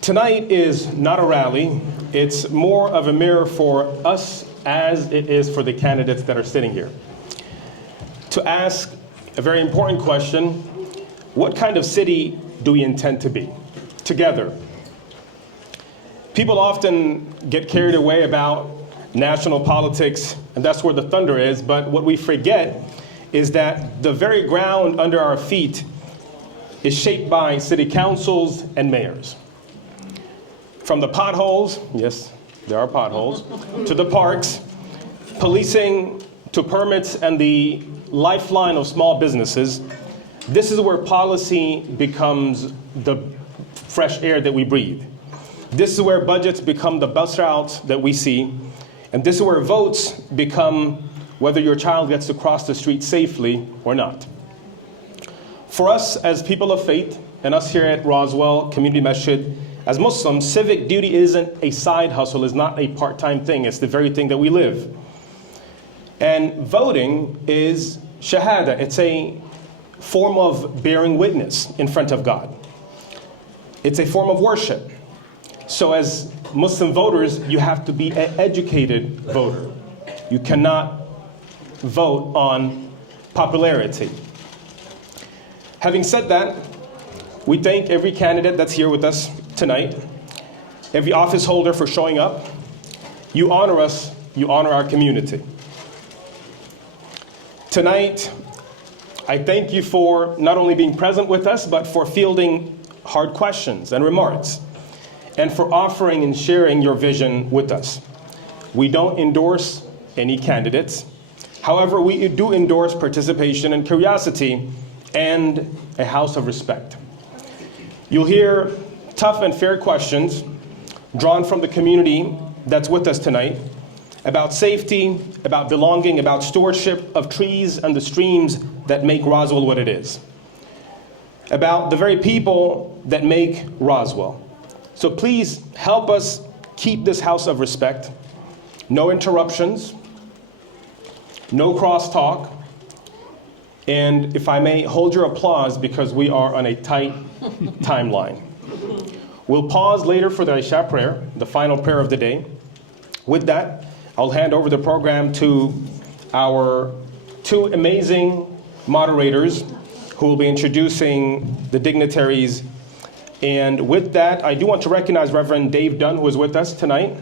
Tonight is not a rally. It's more of a mirror for us as it is for the candidates that are sitting here. To ask a very important question, what kind of city do we intend to be together? People often get carried away about national politics, and that's where the thunder is, but what we forget is that the very ground under our feet is shaped by city councils and mayors. From the potholes, yes, there are potholes, to the parks, policing, to permits, and the lifeline of small businesses, this is where policy becomes the fresh air that we breathe. This is where budgets become the bus routes that we see, and this is where votes become whether your child gets to cross the street safely or not. For us as people of faith, and us here at Roswell Community Majid, as Muslims, civic duty isn't a side hustle, it's not a part-time thing, it's the very thing that we live. And voting is shahada, it's a form of bearing witness in front of God. It's a form of worship. So as Muslim voters, you have to be an educated voter. You cannot vote on popularity. Having said that, we thank every candidate that's here with us tonight, every office holder for showing up. You honor us, you honor our community. Tonight, I thank you for not only being present with us, but for fielding hard questions and remarks, and for offering and sharing your vision with us. We don't endorse any candidates. However, we do endorse participation and curiosity and a house of respect. You'll hear tough and fair questions drawn from the community that's with us tonight about safety, about belonging, about stewardship of trees and the streams that make Roswell what it is, about the very people that make Roswell. So please help us keep this house of respect. No interruptions, no crosstalk, and if I may, hold your applause because we are on a tight timeline. We'll pause later for the Isha prayer, the final prayer of the day. With that, I'll hand over the program to our two amazing moderators who will be introducing the dignitaries. And with that, I do want to recognize Reverend Dave Dunn, who is with us tonight,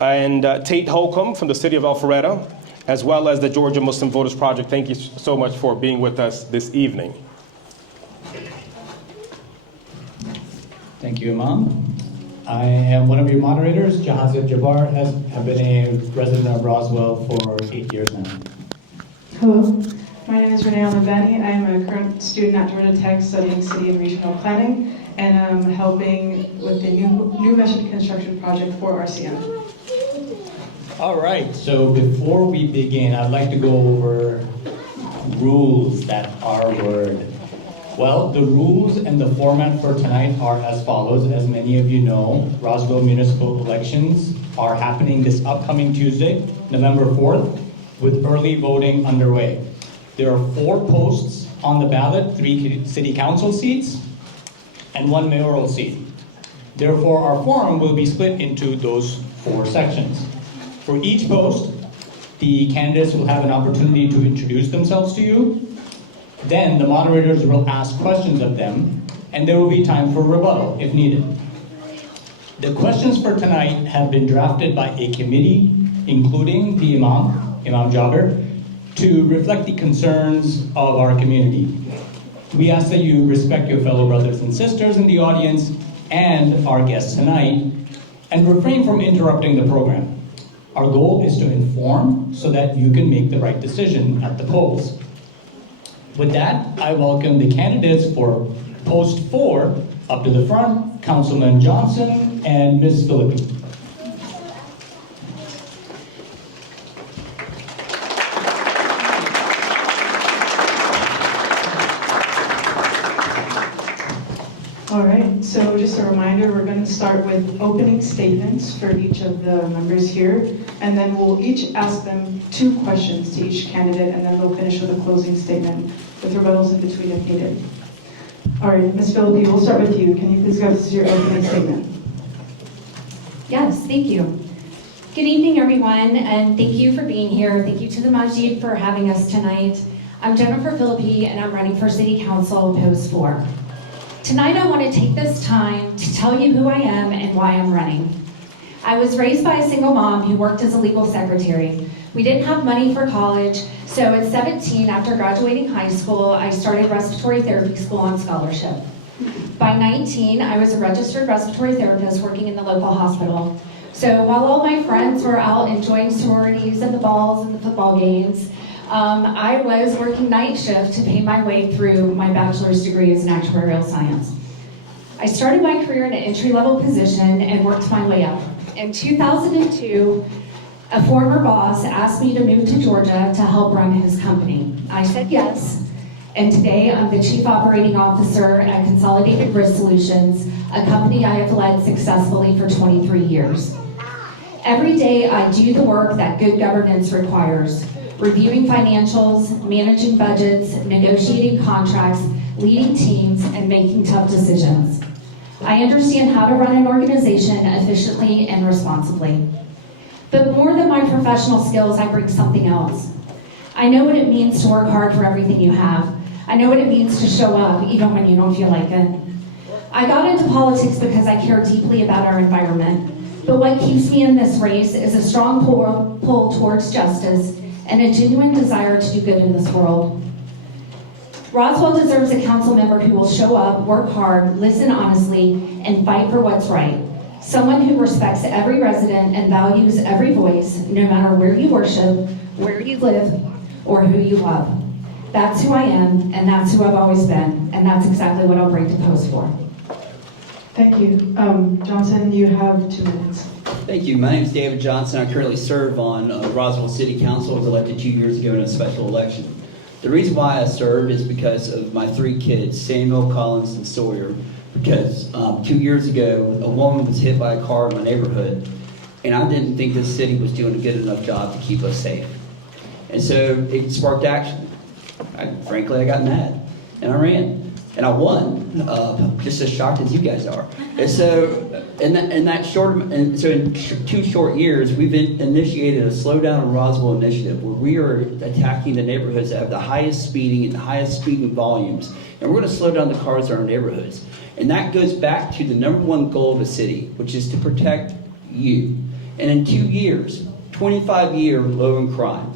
and Tate Holcomb from the city of Alpharetta, as well as the Georgia Muslim Voters Project. Thank you so much for being with us this evening. Thank you, Imam. I am one of your moderators, Jahazid Jabbar, have been a resident of Roswell for 8 years now. Hello, my name is Renee Olivani. I am a current student at Georgia Tech studying city and regional planning, and I'm helping with the new mission construction project for RCM. All right, so before we begin, I'd like to go over rules that are word. Well, the rules and the format for tonight are as follows. As many of you know, Roswell municipal elections are happening this upcoming Tuesday, November 4th, with early voting underway. There are 4 posts on the ballot, 3 city council seats, and 1 mayoral seat. Therefore, our forum will be split into those 4 sections. For each post, the candidates will have an opportunity to introduce themselves to you. Then the moderators will ask questions of them, and there will be time for rebuttal if needed. The questions for tonight have been drafted by a committee, including the Imam Jabbar, to reflect the concerns of our community. We ask that you respect your fellow brothers and sisters in the audience and our guests tonight, and refrain from interrupting the program. Our goal is to inform so that you can make the right decision at the polls. With that, I welcome the candidates for post 4 up to the front, Councilman Johnson and Ms. Phillippi. All right, so just a reminder, we're going to start with opening statements for each of the members here, and then we'll each ask them 2 questions to each candidate, and then we'll finish with a closing statement with rebuttals in between if needed. All right, Ms. Phillippi, we'll start with you. Can you please give us your opening statement? Yes, thank you. Good evening, everyone, and thank you for being here. Thank you to the Majid for having us tonight. I'm Jennifer Phillippi, and I'm running for City Council, Post 4. Tonight, I want to take this time to tell you who I am and why I'm running. I was raised by a single mom who worked as a legal secretary. We didn't have money for college, so at 17, after graduating high school, I started respiratory therapy school on scholarship. By 19, I was a registered respiratory therapist working in the local hospital. So while all my friends were out enjoying sororities and the balls and the football games, I was working night shift to pay my way through my bachelor's degree as an actuarial science. I started my career in an entry-level position and worked my way up. In 2002, a former boss asked me to move to Georgia to help run his company. I said yes, and today I'm the Chief Operating Officer at Consolidated Risk Solutions, a company I have led successfully for 23 years. Every day I do the work that good governance requires, reviewing financials, managing budgets, negotiating contracts, leading teams, and making tough decisions. I understand how to run an organization efficiently and responsibly. But more than my professional skills, I bring something else. I know what it means to work hard for everything you have. I know what it means to show up even when you don't feel like it. I got into politics because I care deeply about our environment. But what keeps me in this race is a strong pull towards justice and a genuine desire to do good in this world. Roswell deserves a council member who will show up, work hard, listen honestly, and fight for what's right. Someone who respects every resident and values every voice, no matter where you worship, where you live, or who you love. That's who I am, and that's who I've always been, and that's exactly what I'll bring to Post 4. Thank you. Johnson, you have 2 minutes. Thank you. My name is David Johnson. I currently serve on Roswell City Council. I was elected 2 years ago in a special election. The reason why I serve is because of my 3 kids, Samuel, Collins, and Sawyer. Because 2 years ago, a woman was hit by a car in my neighborhood, and I didn't think this city was doing a good enough job to keep us safe. And so it sparked action. Frankly, I got mad, and I ran. And I won, just as shocked as you guys are. And so, in 2 short years, we've initiated a Slow Down in Roswell initiative, where we are attacking the neighborhoods that have the highest speeding and the highest speeding volumes. And we're going to slow down the cars in our neighborhoods. And that goes back to the #1 goal of the city, which is to protect you. And in 2 years, 25-year low in crime.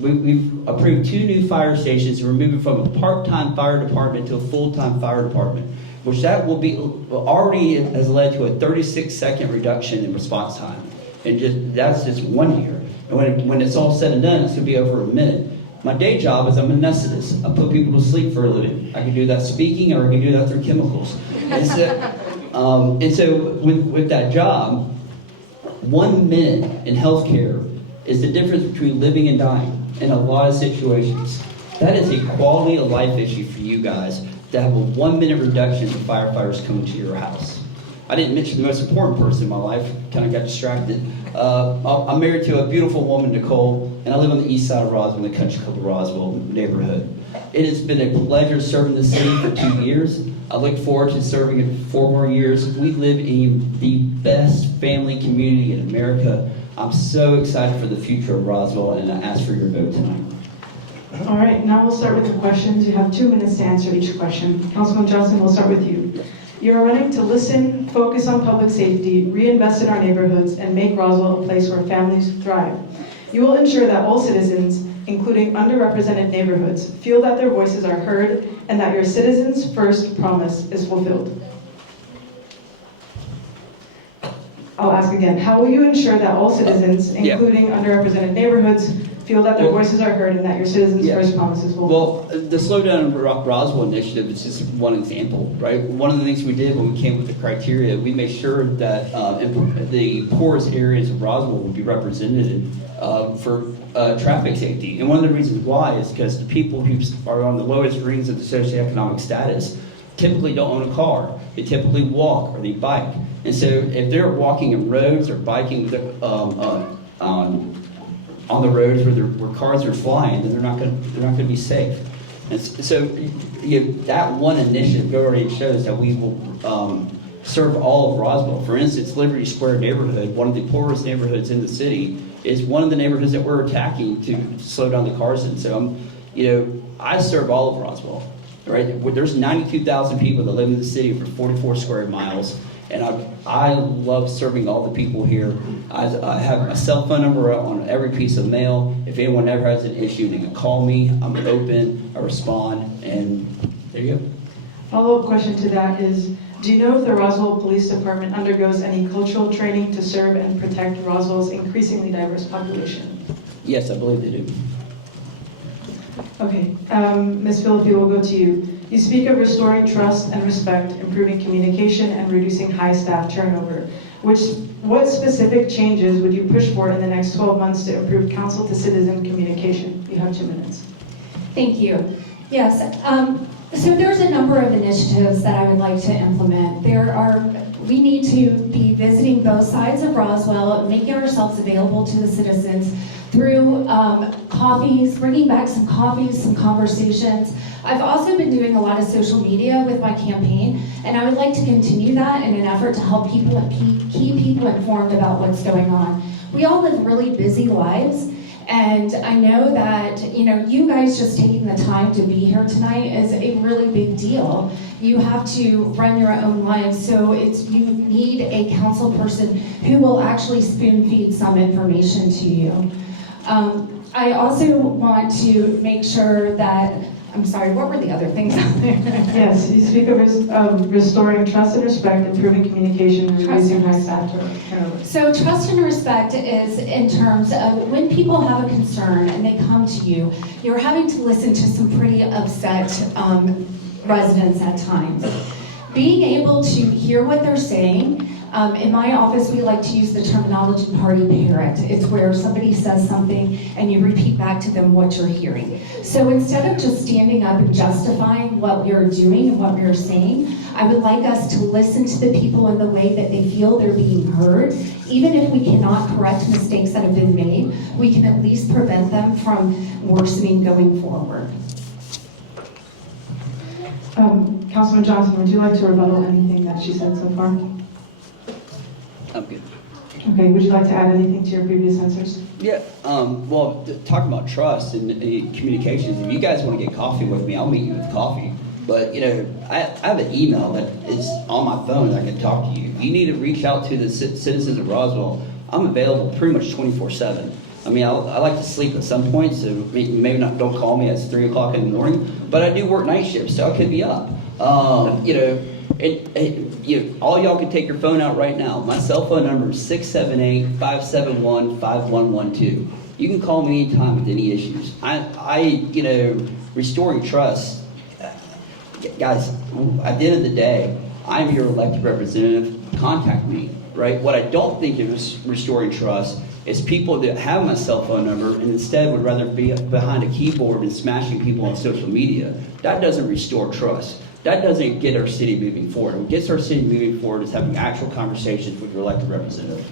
We've approved 2 new fire stations. We're moving from a part-time fire department to a full-time fire department, which that will be already has led to a 36-second reduction in response time. And that's just 1 year. And when it's all said and done, it's going to be over a minute. My day job is I'm an anesthetist. I put people to sleep for a living. I can do that speaking, or I can do that through chemicals. And so with that job, 1 minute in healthcare is the difference between living and dying in a lot of situations. That is a quality of life issue for you guys to have a 1 minute reduction in firefighters coming to your house. I didn't mention the most important person in my life, kind of got distracted. I'm married to a beautiful woman, Nicole, and I live on the east side of Roswell, in the country club of Roswell neighborhood. It has been a pleasure serving the city for 2 years. I look forward to serving it for 4 more years. We live in the best family community in America. I'm so excited for the future of Roswell, and I ask for your vote tonight. All right, now we'll start with the questions. You have 2 minutes to answer each question. Councilman Johnson, we'll start with you. You're running to listen, focus on public safety, reinvest in our neighborhoods, and make Roswell a place where families thrive. You will ensure that all citizens, including underrepresented neighborhoods, feel that their voices are heard and that your citizens' first promise is fulfilled. I'll ask again, how will you ensure that all citizens, including underrepresented neighborhoods, feel that their voices are heard and that your citizens' first promise is fulfilled? Well, the Slow Down in Roswell initiative is just one example, right? One of the things we did when we came with the criteria, we made sure that the poorest areas of Roswell would be represented for traffic safety. And one of the reasons why is because the people who are on the lowest rings of the socioeconomic status typically don't own a car. They typically walk or they bike. And so if they're walking in roads or biking on the roads where cars are flying, then they're not going to be safe. And so that one initiative already shows that we will serve all of Roswell. For instance, Liberty Square neighborhood, one of the poorest neighborhoods in the city, is one of the neighborhoods that we're attacking to slow down the cars in. So, I serve all of Roswell, right? There's 92,000 people that live in the city for 44 square miles, and I love serving all the people here. I have a cell phone number on every piece of mail. If anyone ever has an issue, they can call me. I'm open, I respond, and there you go. Follow-up question to that is, do you know if the Roswell Police Department undergoes any cultural training to serve and protect Roswell's increasingly diverse population? Yes, I believe they do. Okay, Ms. Phillippi, we'll go to you. You speak of restoring trust and respect, improving communication, and reducing high staff turnover. What specific changes would you push for in the next 12 months to improve council to citizen communication? You have 2 minutes. Thank you. Yes, so there's a number of initiatives that I would like to implement. We need to be visiting both sides of Roswell, making ourselves available to the citizens through coffees, bringing back some coffees, some conversations. I've also been doing a lot of social media with my campaign, and I would like to continue that in an effort to help people and keep people informed about what's going on. We all live really busy lives, and I know that, you guys just taking the time to be here tonight is a really big deal. You have to run your own lives, so you need a council person who will actually spoon feed some information to you. I also want to make sure that, I'm sorry, what were the other things out there? Yes, you speak of restoring trust and respect, improving communication, and reducing high staff turnover. So trust and respect is in terms of when people have a concern and they come to you, you're having to listen to some pretty upset residents at times. Being able to hear what they're saying. In my office, we like to use the terminology party parrot. It's where somebody says something and you repeat back to them what you're hearing. So instead of just standing up and justifying what we're doing and what we're saying, I would like us to listen to the people in the way that they feel they're being heard. Even if we cannot correct mistakes that have been made, we can at least prevent them from worsening going forward. Councilman Johnson, would you like to rebuttal anything that she said so far? I'm good. Okay, would you like to add anything to your previous answers? Yeah, well, talking about trust and communications, if you guys want to get coffee with me, I'll meet you with coffee. But, I have an email that is on my phone that I can talk to you. If you need to reach out to the citizens of Roswell, I'm available pretty much 24/7. I mean, I like to sleep at some point, so maybe don't call me at 3 o'clock in the morning, but I do work night shifts, so I could be up. All y'all can take your phone out right now. My cell phone number is 678-571-5112. You can call me anytime with any issues. Restoring trust, guys, at the end of the day, I'm your elected representative. Contact me, right? What I don't think is restoring trust is people that have my cell phone number and instead would rather be behind a keyboard and smashing people on social media. That doesn't restore trust. That doesn't get our city moving forward. What gets our city moving forward is having actual conversations with your elected representative.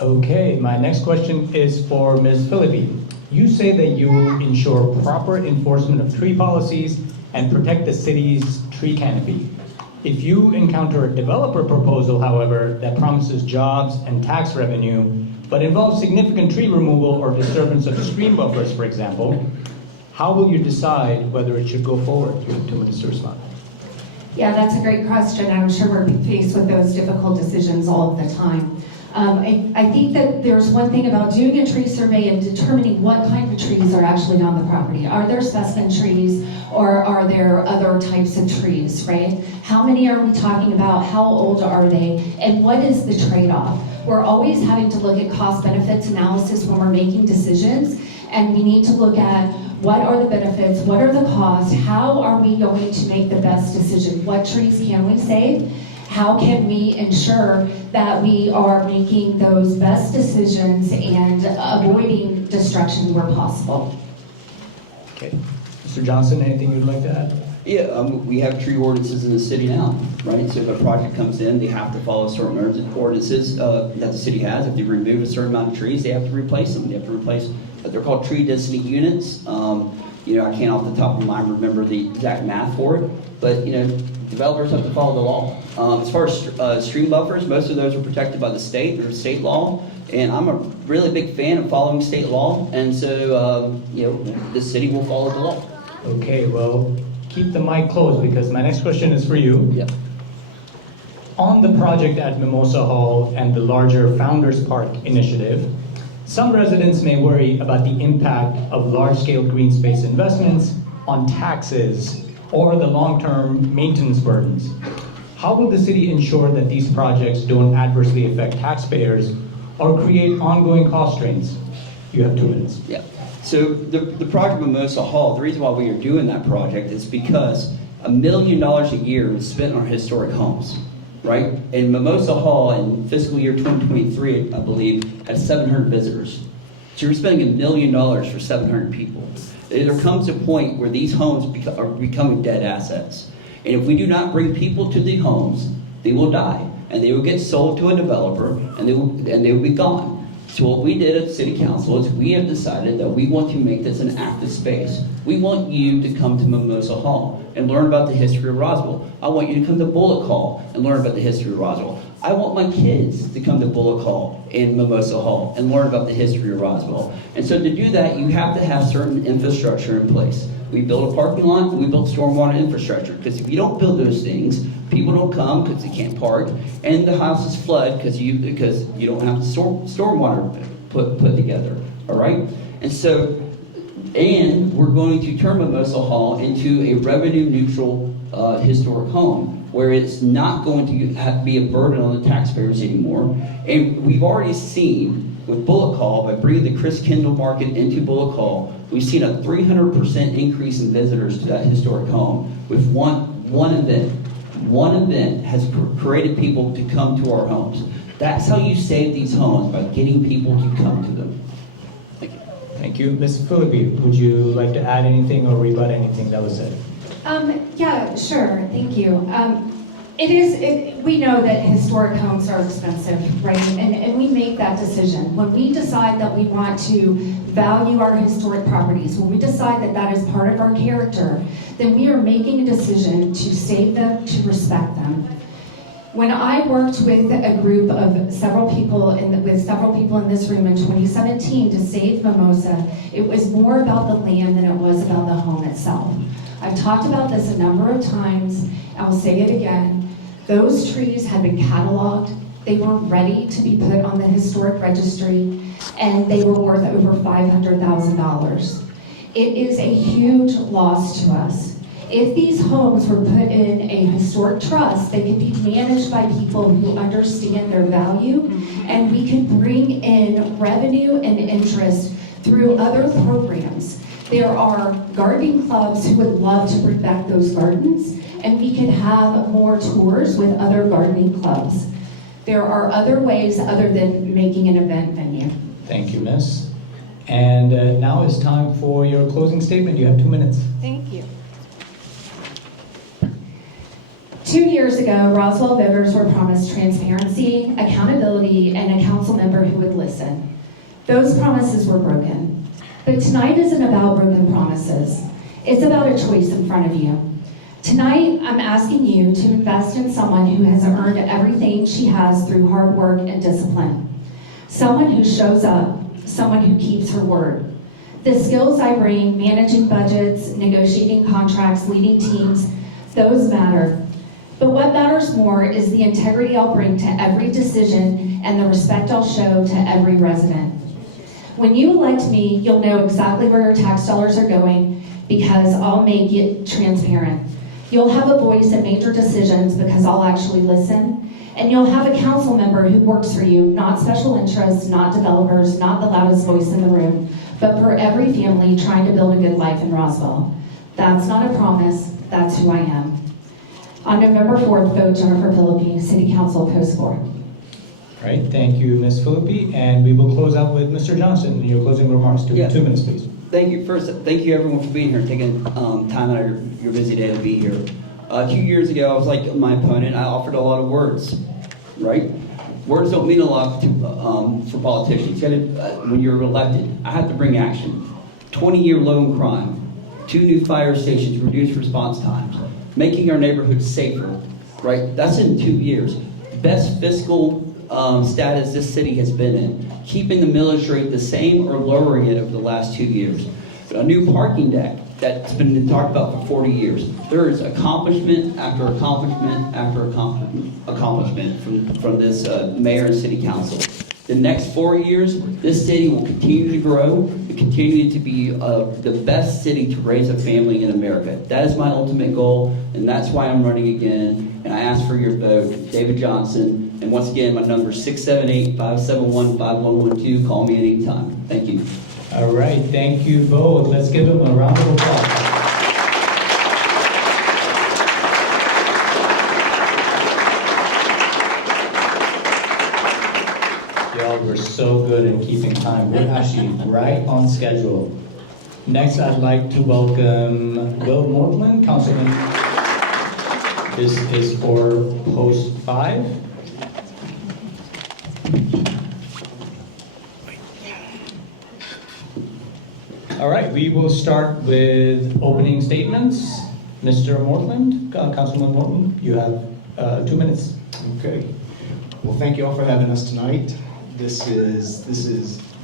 Okay, my next question is for Ms. Phillippi. You say that you will ensure proper enforcement of tree policies and protect the city's tree canopy. If you encounter a developer proposal, however, that promises jobs and tax revenue, but involves significant tree removal or disturbance of stream buffers, for example, how will you decide whether it should go forward? To Minister respond. Yeah, that's a great question. I'm sure we're faced with those difficult decisions all of the time. I think that there's one thing about doing a tree survey and determining what kind of trees are actually on the property. Are there specimen trees or are there other types of trees, right? How many are we talking about? How old are they? And what is the trade-off? We're always having to look at cost-benefits analysis when we're making decisions, and we need to look at what are the benefits, what are the costs, how are we going to make the best decision? What trees can we save? How can we ensure that we are making those best decisions and avoiding destruction where possible? Okay. Mr. Johnson, anything you'd like to add? Yeah, we have tree ordinances in the city now, right? So if a project comes in, they have to follow certain ordinances that the city has. If they remove a certain amount of trees, they have to replace them. They have to replace they're called tree density units. You know, I can't off the top of my mind remember the exact math for it, but you know, developers have to follow the law. As far as stream buffers, most of those are protected by the state or state law, and I'm a really big fan of following state law, and so you know, the city will follow the law. Okay, well, keep the mic closed because my next question is for you. Yep. On the project at Mimosa Hall and the larger Founders Park initiative, some residents may worry about the impact of large-scale green space investments on taxes or the long-term maintenance burdens. How will the city ensure that these projects don't adversely affect taxpayers or create ongoing cost strains? You have 2 minutes. Yeah. So the project Mimosa Hall, the reason why we are doing that project is because $1 million a year is spent on historic homes, right? And Mimosa Hall in fiscal year 2023, I believe, had 700 visitors. So you're spending $1 million for 700 people. There comes a point where these homes are becoming dead assets. And if we do not bring people to the homes, they will die. And they will get sold to a developer, and they will be gone. So what we did at City Council is we have decided that we want to make this an active space. We want you to come to Mimosa Hall and learn about the history of Roswell. I want you to come to Bullock Hall and learn about the history of Roswell. I want my kids to come to Bullock Hall and Mimosa Hall and learn about the history of Roswell. And so to do that, you have to have certain infrastructure in place. We built a parking lot, and we built stormwater infrastructure. Because if you don't build those things, people don't come because they can't park, and the houses flood because you don't have the stormwater put together. All right, and so, and we're going to turn Mimosa Hall into a revenue-neutral historic home, where it's not going to be a burden on the taxpayers anymore. And we've already seen with Bullock Hall, by bringing the Chris Kendall Market into Bullock Hall, we've seen a 300% increase in visitors to that historic home with one event. One event has created people to come to our homes. That's how you save these homes, by getting people to come to them. Thank you. Thank you. Ms. Phillippi, would you like to add anything or rebut anything that was said? Yeah, sure. Thank you. We know that historic homes are expensive, right? And we make that decision. When we decide that we want to value our historic properties, when we decide that that is part of our character, then we are making a decision to save them, to respect them. When I worked with a group of several people in this room in 2017 to save Mimosa, it was more about the land than it was about the home itself. I've talked about this a number of times. I'll say it again. Those trees had been cataloged. They were ready to be put on the historic registry, and they were worth over $500,000. It is a huge loss to us. If these homes were put in a historic trust, they could be managed by people who understand their value, and we could bring in revenue and interest through other programs. There are gardening clubs who would love to bring back those gardens, and we could have more tours with other gardening clubs. There are other ways other than making an event venue. Thank you, Miss. And now it's time for your closing statement. You have 2 minutes. Thank you. 2 years ago, Roswell voters were promised transparency, accountability, and a council member who would listen. Those promises were broken. But tonight isn't about broken promises. It's about a choice in front of you. Tonight, I'm asking you to invest in someone who has earned everything she has through hard work and discipline. Someone who shows up, someone who keeps her word. The skills I bring, managing budgets, negotiating contracts, leading teams, those matter. But what matters more is the integrity I'll bring to every decision and the respect I'll show to every resident. When you elect me, you'll know exactly where your tax dollars are going because I'll make it transparent. You'll have a voice in major decisions because I'll actually listen. And you'll have a council member who works for you, not special interests, not developers, not the loudest voice in the room, but for every family trying to build a good life in Roswell. That's not a promise, that's who I am. On November 4th, vote Jennifer Phillippi, City Council, Post 4. All right, thank you, Ms. Phillippi. And we will close out with Mr. Johnson. Your closing remarks, 2 minutes, please. Thank you. First, thank you everyone for being here and taking time out of your busy day to be here. 2 years ago, I was like my opponent. I offered a lot of words, right? Words don't mean a lot for politicians. When you're elected, I have to bring action. 20-year low in crime, 2 new fire stations, reduced response times, making our neighborhoods safer, right? That's in 2 years. Best fiscal status this city has been in, keeping the millage rate the same or lowering it over the last 2 years. A new parking deck that's been talked about for 40 years. There is accomplishment after accomplishment after accomplishment from this mayor and city council. The next 4 years, this city will continue to grow and continue to be the best city to raise a family in America. That is my ultimate goal, and that's why I'm running again. And I ask for your vote, David Johnson. And once again, my number is 678-571-5112. Call me anytime. Thank you. All right, thank you both. Let's give them a round of applause. Y'all were so good at keeping time. We're actually right on schedule. Next, I'd like to welcome Will Morthland, Councilman. This is for post 5. All right, we will start with opening statements. Mr. Morthland, Councilman Morthland, you have 2 minutes. Okay. Well, thank you all for having us tonight. This is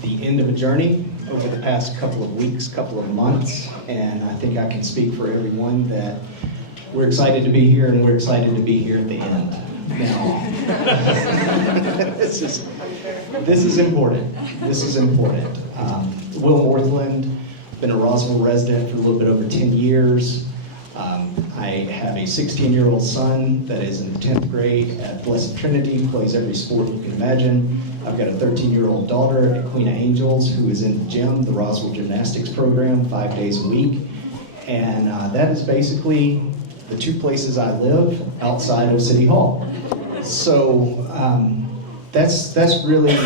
the end of a journey over the past couple of weeks, couple of months, and I think I can speak for everyone that we're excited to be here, and we're excited to be here at the end. Now, this is important. This is important. Will Morthland, been a Roswell resident for a little bit over 10 years. I have a 16-year-old son that is in the 10th grade at Blessed Trinity, plays every sport you can imagine. I've got a 13-year-old daughter at Queen of Angels who is in the gym, the Roswell Gymnastics program, 5 days a week. And that is basically the 2 places I live outside of City Hall. So that's really,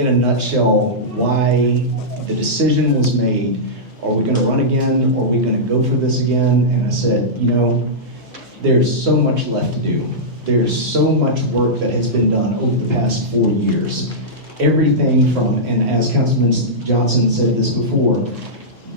in a nutshell, why the decision was made. Are we going to run again, or are we going to go for this again? And I said, you know, there's so much left to do. There's so much work that has been done over the past 4 years. Everything from, and as Councilman Johnson said this before,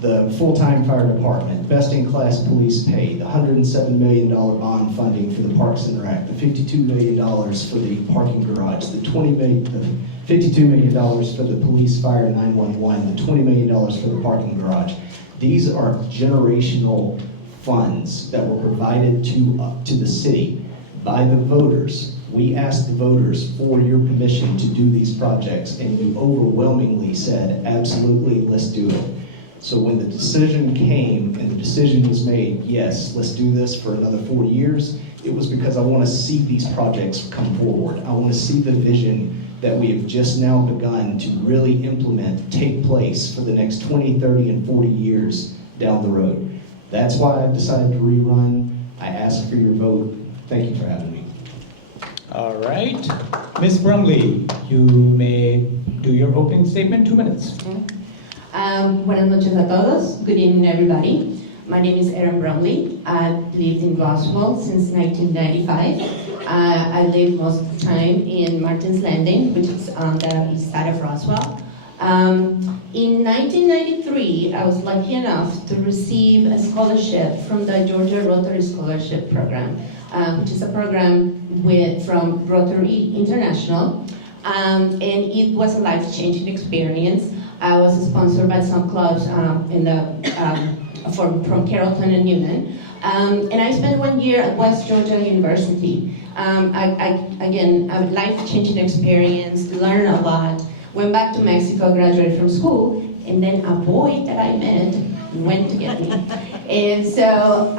the full-time fire department, best-in-class police pay, the $107 million bond funding for the Parks and Rec, the $52 million for the parking garage, the $52 million for the police, fire, 911, the $20 million for the parking garage. These are generational funds that were provided to the city by the voters. We asked the voters for your permission to do these projects, and you overwhelmingly said, absolutely, let's do it. So when the decision came and the decision was made, yes, let's do this for another 4 years, it was because I want to see these projects come forward. I want to see the vision that we have just now begun to really implement take place for the next 20, 30, and 40 years down the road. That's why I decided to rerun. I asked for your vote. Thank you for having me. All right. Ms. Brumley, you may do your opening statement, 2 minutes. Buenas noches a todos. Good evening, everybody. My name is Brumley. I've lived in Roswell since 1995. I live most of the time in Martin's Landing, which is on the east side of Roswell. In 1993, I was lucky enough to receive a scholarship from the Georgia Rotary Scholarship Program, which is a program from Rotary International, and it was a life-changing experience. I was sponsored by some clubs from Carrollton and Newnan. And I spent 1 year at West Georgia University. Again, a life-changing experience, learned a lot, went back to Mexico, graduated from school, and then a boy that I met went to get me. And so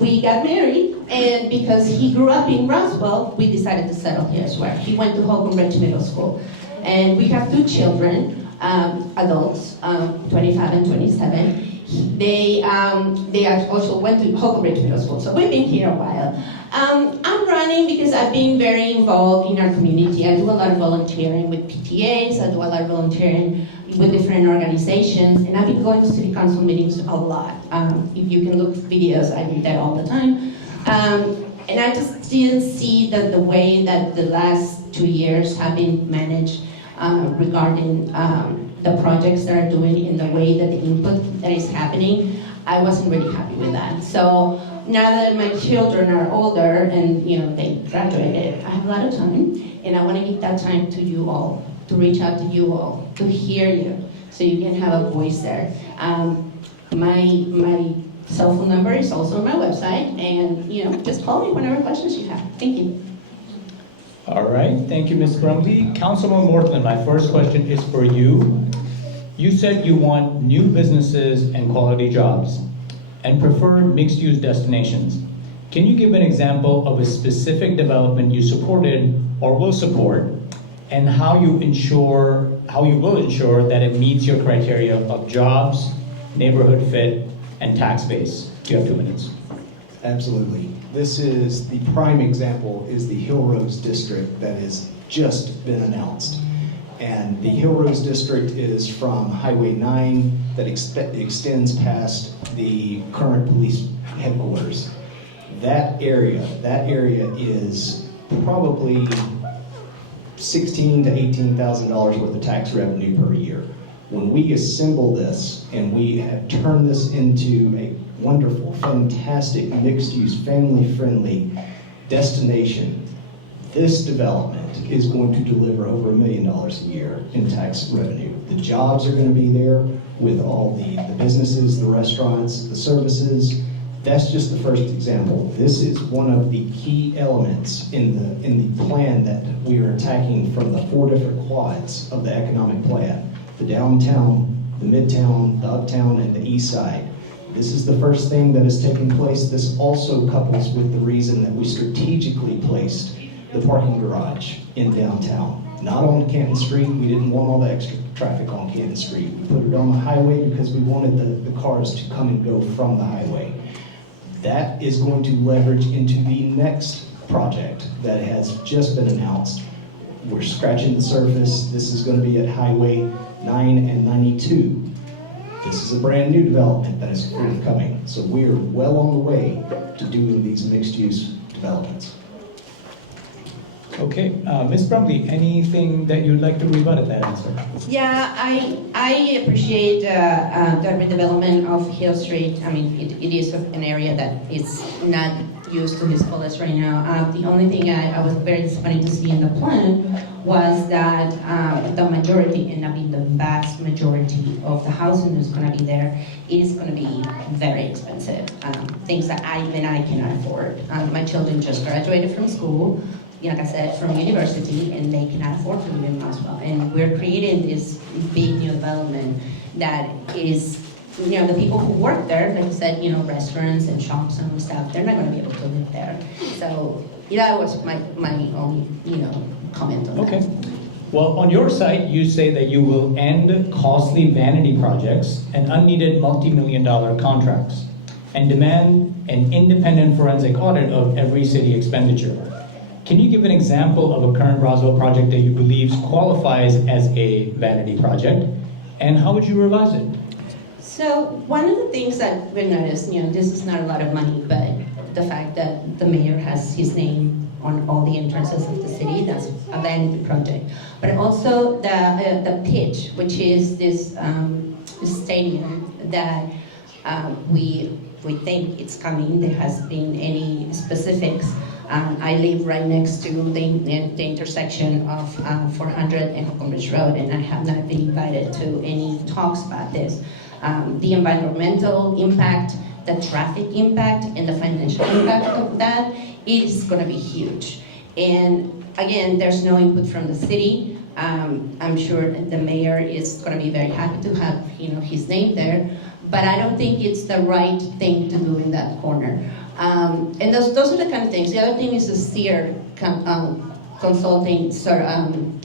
we got married, and because he grew up in Roswell, we decided to settle here as well. He went to Holcomb Ridge Middle School. And we have 2 children. Adults, 25 and 27. They also went to Holcomb Ridge Middle School, so we've been here a while. I'm running because I've been very involved in our community. I do a lot of volunteering with PTAs, I do a lot of volunteering with different organizations, and I've been going to city council meetings a lot. If you can look at videos, I'm there all the time. And I just didn't see that the way that the last 2 years have been managed regarding the projects that are doing in the way that the input that is happening. I wasn't really happy with that. So now that my children are older and they graduated, I have a lot of time, and I want to give that time to you all, to reach out to you all, to hear you, so you can have a voice there. My cell phone number is also on my website, and just call me whenever questions you have. Thank you. All right, thank you, Ms. Brumley. Councilman Morthland, my first question is for you. You said you want new businesses and quality jobs and prefer mixed-use destinations. Can you give an example of a specific development you supported or will support, and how you will ensure that it meets your criteria of jobs, neighborhood fit, and tax base? You have 2 minutes. Absolutely. This is, the prime example is the Hill Rose District that has just been announced. And the Hill Rose District is from Highway 9 that extends past the current police headquarters. That area is probably $16,000 to $18,000 worth of tax revenue per year. When we assemble this and we have turned this into a wonderful, fantastic, mixed-use, family-friendly destination, this development is going to deliver over $1 million a year in tax revenue. The jobs are going to be there with all the businesses, the restaurants, the services. That's just the first example. This is one of the key elements in the plan that we are attacking from the 4 different quads of the economic plan: the downtown, the midtown, the uptown, and the east side. This is the first thing that is taking place. This also couples with the reason that we strategically placed the parking garage in downtown. Not on Canton Street. We didn't want all the extra traffic on Canton Street. We put it on the highway because we wanted the cars to come and go from the highway. That is going to leverage into the next project that has just been announced. We're scratching the surface. This is going to be at Highway 9 and 92. This is a brand new development that is forthcoming. So we're well on the way to doing these mixed-use developments. Okay, Ms. Brumley, anything that you'd like to rebut at that answer? Yeah, I appreciate the redevelopment of Hill Street. I mean, it is an area that is not used to its fullest right now. The only thing I was very disappointed to see in the plan was that the majority, and I mean the vast majority of the housing that's going to be there is going to be very expensive. Things that I cannot afford. My children just graduated from school, like I said, from university, and they cannot afford to live in Roswell. And we're creating this big new development that is, the people who work there, like I said, restaurants and shops and stuff, they're not going to be able to live there. So that was my only, comment on Okay. that. Well, on your site, you say that you will end costly vanity projects and unneeded multi-million-dollar contracts and demand an independent forensic audit of every city expenditure. Can you give an example of a current Roswell project that you believe qualifies as a vanity project, and how would you revise it? So one of the things that we noticed, this is not a lot of money, but the fact that the mayor has his name on all the entrances of the city, that's a vanity project. But also the pitch, which is this stadium that we think it's coming. There has been any specifics. I live right next to the intersection of 400 and Huckleberry Road, and I have not been invited to any talks about this. The environmental impact, the traffic impact, and the financial impact of that is going to be huge. And again, there's no input from the city. I'm sure that the mayor is going to be very happy to have his name there, but I don't think it's the right thing to do in that corner. And those are the kind of things. The other thing is the SEER consulting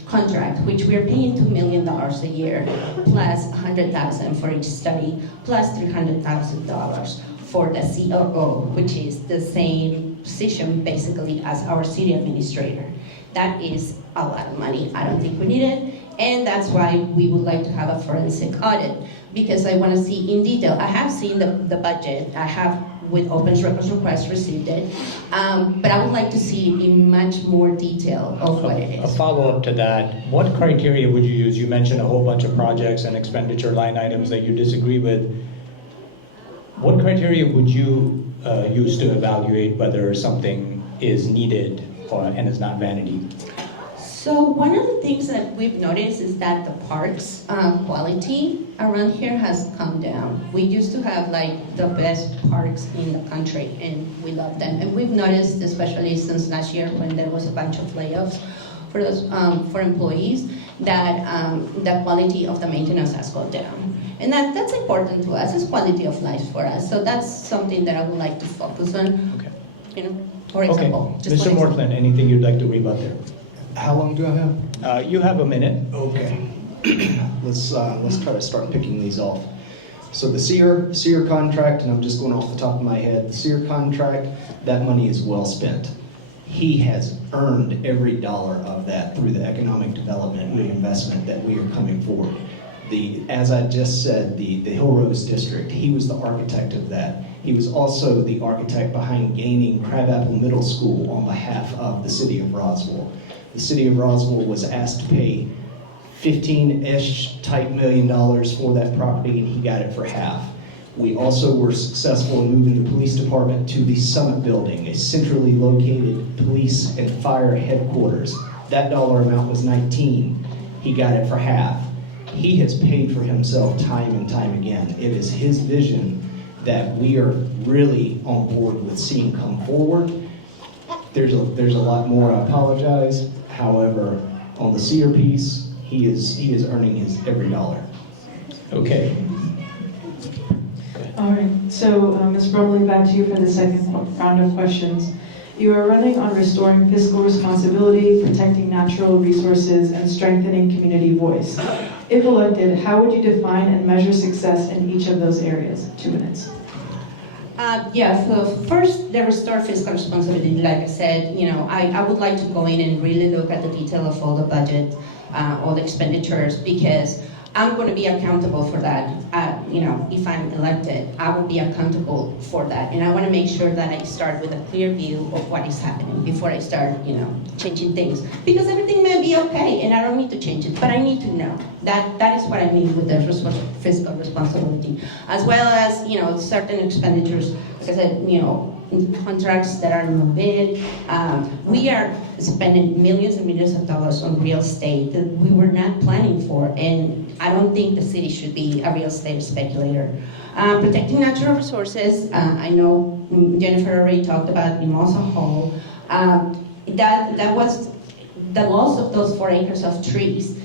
contract, which we're paying $2 million a year, plus $100,000 for each study, plus $300,000 for the COO, which is the same position basically as our city administrator. That is a lot of money. I don't think we need it, and that's why we would like to have a forensic audit, because I want to see in detail. I have seen the budget. I have with open records request received it. But I would like to see in much more detail of what it A is. follow-up to that, what criteria would you use? You mentioned a whole bunch of projects and expenditure line items that you disagree with. What criteria would you use to evaluate whether something is needed and is not vanity? So one of the things that we've noticed is that the parks quality around here has come down. We used to have like the best parks in the country, and we love them. And we've noticed, especially since last year when there was a bunch of layoffs for those for employees, that the quality of the maintenance has gone down. And that's important to us. It's quality of life for us. So that's something that I would like to focus on. Okay. You know, for example. Okay. just Mr. one example. Morthland, anything you'd like to rebut there? How long do I have? You have a minute. Okay. Let's try to start picking these off. So the SEER contract, and I'm just going off the top of my head, the SEER contract, that money is well spent. He has earned every dollar of that through the economic development reinvestment that we are coming forward. As I just said, the Hill Rose District, he was the architect of that. He was also the architect behind gaining Crabapple Middle School on behalf of the city of Roswell. The city of Roswell was asked to pay $15-ish type million for that property, and he got it for half. We also were successful in moving the police department to the Summit Building, a centrally located police and fire headquarters. That dollar amount was 19. He got it for half. He has paid for himself time and time again. It is his vision that we are really on board with seeing come forward. There's a lot more, I apologize. However, on the SEER piece, he is earning his every dollar. Okay. All right, so Ms. Brumley, back to you for the second round of questions. You are running on restoring fiscal responsibility, protecting natural resources, and strengthening community voice. If elected, how would you define and measure success in each of those areas? 2 minutes. So first, the restore fiscal responsibility. Like I said, I would like to go in and really look at the detail of all the budget, all the expenditures, because I'm going to be accountable for that. If I'm elected, I will be accountable for that. And I want to make sure that I start with a clear view of what is happening before I start, changing things. Because everything may be okay, and I don't need to change it, but I need to know. That is what I mean with the fiscal responsibility. As well as, certain expenditures, like I said, contracts that are no bid. We are spending millions and millions of dollars on real estate that we were not planning for, and I don't think the city should be a real estate speculator. Protecting natural resources, I know Jennifer already talked about Mimosa Hall. That was the loss of those 4 acres of trees.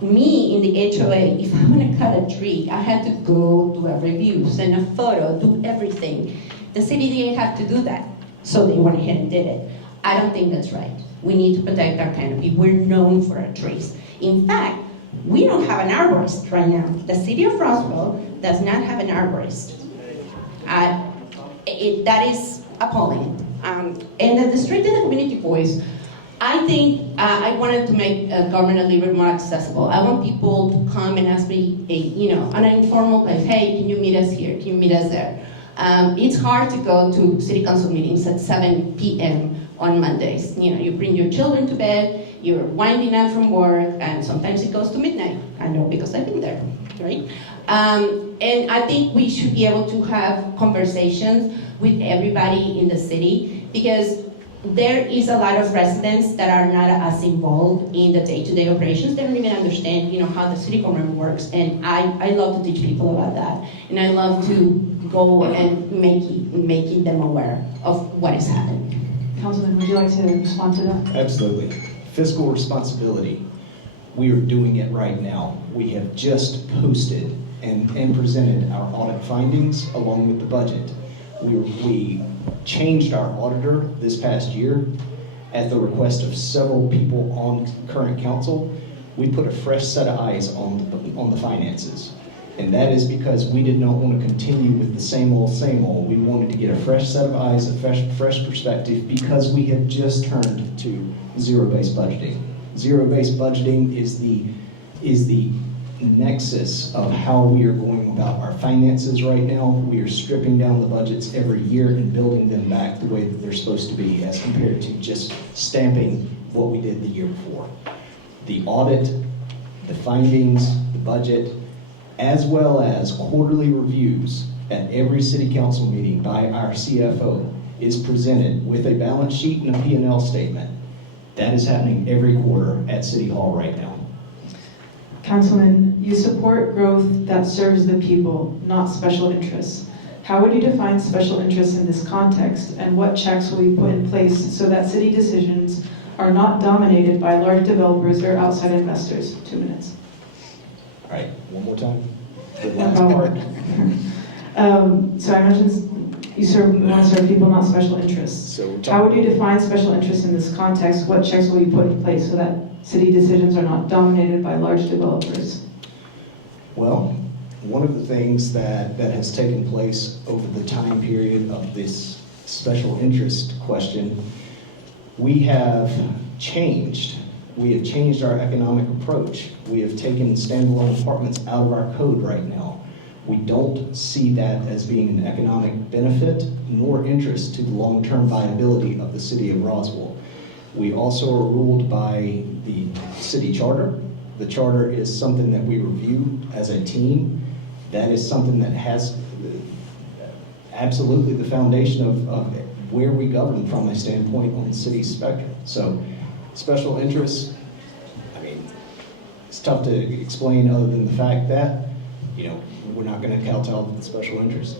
Me in the HOA, if I want to cut a tree, I had to go do a review, send a photo, do everything. The city didn't have to do that, so they went ahead and did it. I don't think that's right. We need to protect our canopy. We're known for our trees. In fact, we don't have an arborist right now. The city of Roswell does not have an arborist. That is appalling. And the strength of the community voice, I think I wanted to make government a little bit more accessible. I want people to come and ask me, on an informal place, hey, can you meet us here? Can you meet us there? It's hard to go to city council meetings at 7 p.m. on Mondays. You bring your children to bed, you're winding up from work, and sometimes it goes to midnight. I know because I've been there, right? And I think we should be able to have conversations with everybody in the city, because there is a lot of residents that are not as involved in the day-to-day operations. They don't even understand, how the city government works. And I love to teach people about that. And I love to go and making them aware of what is happening. Councilman, would you like to respond to that? Absolutely. Fiscal responsibility. We are doing it right now. We have just posted and presented our audit findings along with the budget. We changed our auditor this past year at the request of several people on current council. We put a fresh set of eyes on the finances. And that is because we did not want to continue with the same old, same old. We wanted to get a fresh set of eyes, a fresh perspective, because we have just turned to zero-based budgeting. Zero-based budgeting is the nexus of how we are going about our finances right now. We are stripping down the budgets every year and building them back the way that they're supposed to be as compared to just stamping what we did the year before. The audit, the findings, the budget, as well as quarterly reviews at every city council meeting by our CFO is presented with a balance sheet and a P&L statement. That is happening every quarter at City Hall right now. Councilman, you support growth that serves the people, not special interests. How would you define special interests in this context, and what checks will you put in place so that city decisions are not dominated by large developers or outside investors? 2 minutes. All right, one more time. The No last problem. part. So I mentioned you want to serve people, not special interests. So How would you define special interests in this context? What checks will you put in place so that city decisions are not dominated by large developers? Well, one of the things that has taken place over the time period of this special interest question, we have changed. We have changed our economic approach. We have taken standalone apartments out of our code right now. We don't see that as being an economic benefit nor interest to the long-term viability of the city of Roswell. We also are ruled by the city charter. The charter is something that we review as a team. That is something that has absolutely the foundation of where we govern from a standpoint on the city's spectrum. So special interests, I mean, it's tough to explain other than the fact that, you know, we're not going to kowtow to the special interests.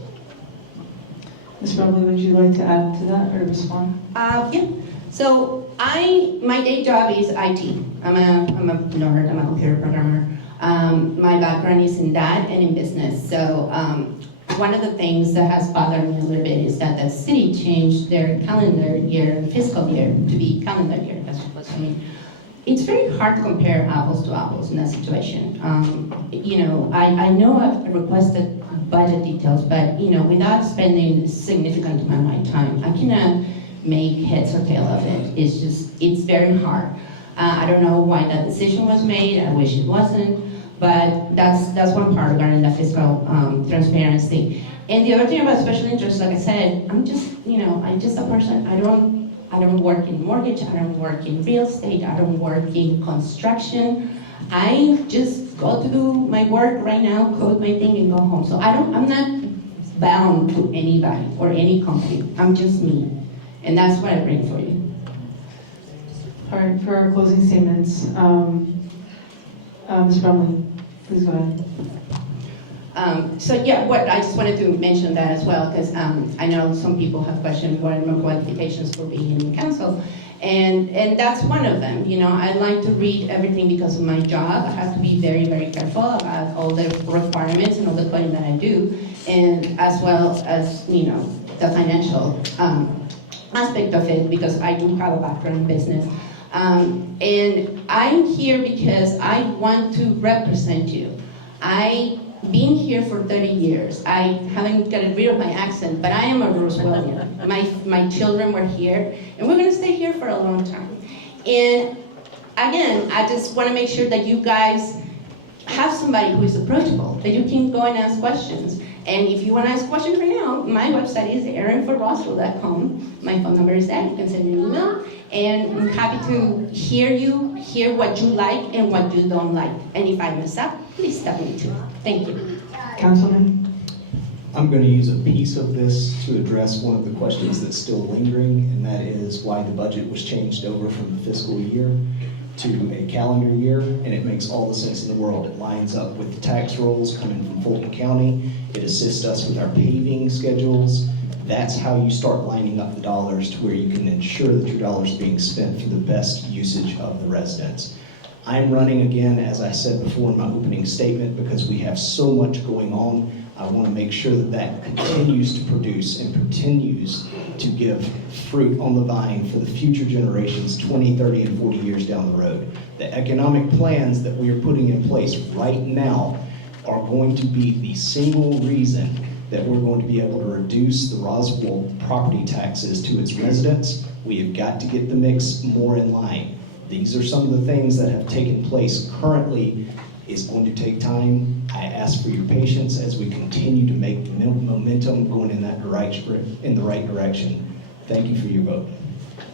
Ms. Brumley, would you like to add to that or respond? Yeah. So my day job is IT. I'm a nerd. I'm a computer programmer. My background is in that and in business. So one of the things that has bothered me a little bit is that the city changed their calendar year and fiscal year to be calendar year. That's what I mean. It's very hard to compare apples to apples in that situation. You know, I know I've requested budget details, but you know, without spending a significant amount of my time, I cannot make heads or tail of it. It's very hard. I don't know why that decision was made. I wish it wasn't, but that's one part regarding the fiscal transparency. And the other thing about special interests, like I said, I'm just a person. I don't work in mortgage. I don't work in real estate. I don't work in construction. I just go to do my work right now, code my thing, and go home. So I'm not bound to anybody or any company. I'm just me. And that's what I bring for you. All right, for our closing statements, Ms. Brumley, please go ahead. So yeah, I just wanted to mention that as well, because I know some people have questioned what are my qualifications for being in council, and that's one of them. You know, I like to read everything because of my job. I have to be very, very careful about all the requirements and all the coding that I do, and as well as, you know, the financial aspect of it, because I do have a background in business. And I'm here because I want to represent you. I've been here for 30 years. I haven't gotten rid of my accent, but I am a Roswellian. My children were here, and we're gonna stay here for a long time. And again, I just wanna make sure that you guys have somebody who is approachable, that you can go and ask questions. And if you want to ask questions right now, my website is erinforroswell.com. My phone number is that. You can send me an email. And I'm happy to hear what you like and what you don't like. And if I mess up, please stop me too. Thank you. Councilman? I'm going to use a piece of this to address one of the questions that's still lingering, and that is why the budget was changed over from the fiscal year to a calendar year, and it makes all the sense in the world. It lines up with the tax rolls coming from Fulton County. It assists us with our paving schedules. That's how you start lining up the dollars to where you can ensure that your dollars are being spent for the best usage of the residents. I'm running again, as I said before in my opening statement, because we have so much going on. I want to make sure that that continues to produce and continues to give fruit on the vine for the future generations 20, 30, and 40 years down the road. The economic plans that we are putting in place right now are going to be the single reason that we're going to be able to reduce the Roswell property taxes to its residents. We have got to get the mix more in line. These are some of the things that have taken place currently It's going to take time. I ask for your patience as we continue to make the momentum going in the right direction. Thank you for your vote.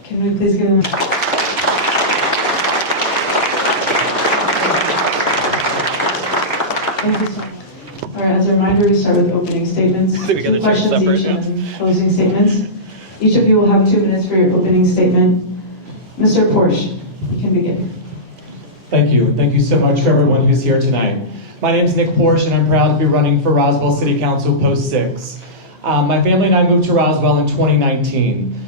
Can we please give them? Thank you so much. All right, as a reminder, we start with opening statements. Two questions each and closing statements. Each of you will have 2 minutes for your opening statement. Mr. Porche, you can begin. Thank you. Thank you so much for everyone who's here tonight. My name is Nick Porche, and I'm proud to be running for Roswell City Council Post 6. My family and I moved to Roswell in 2019.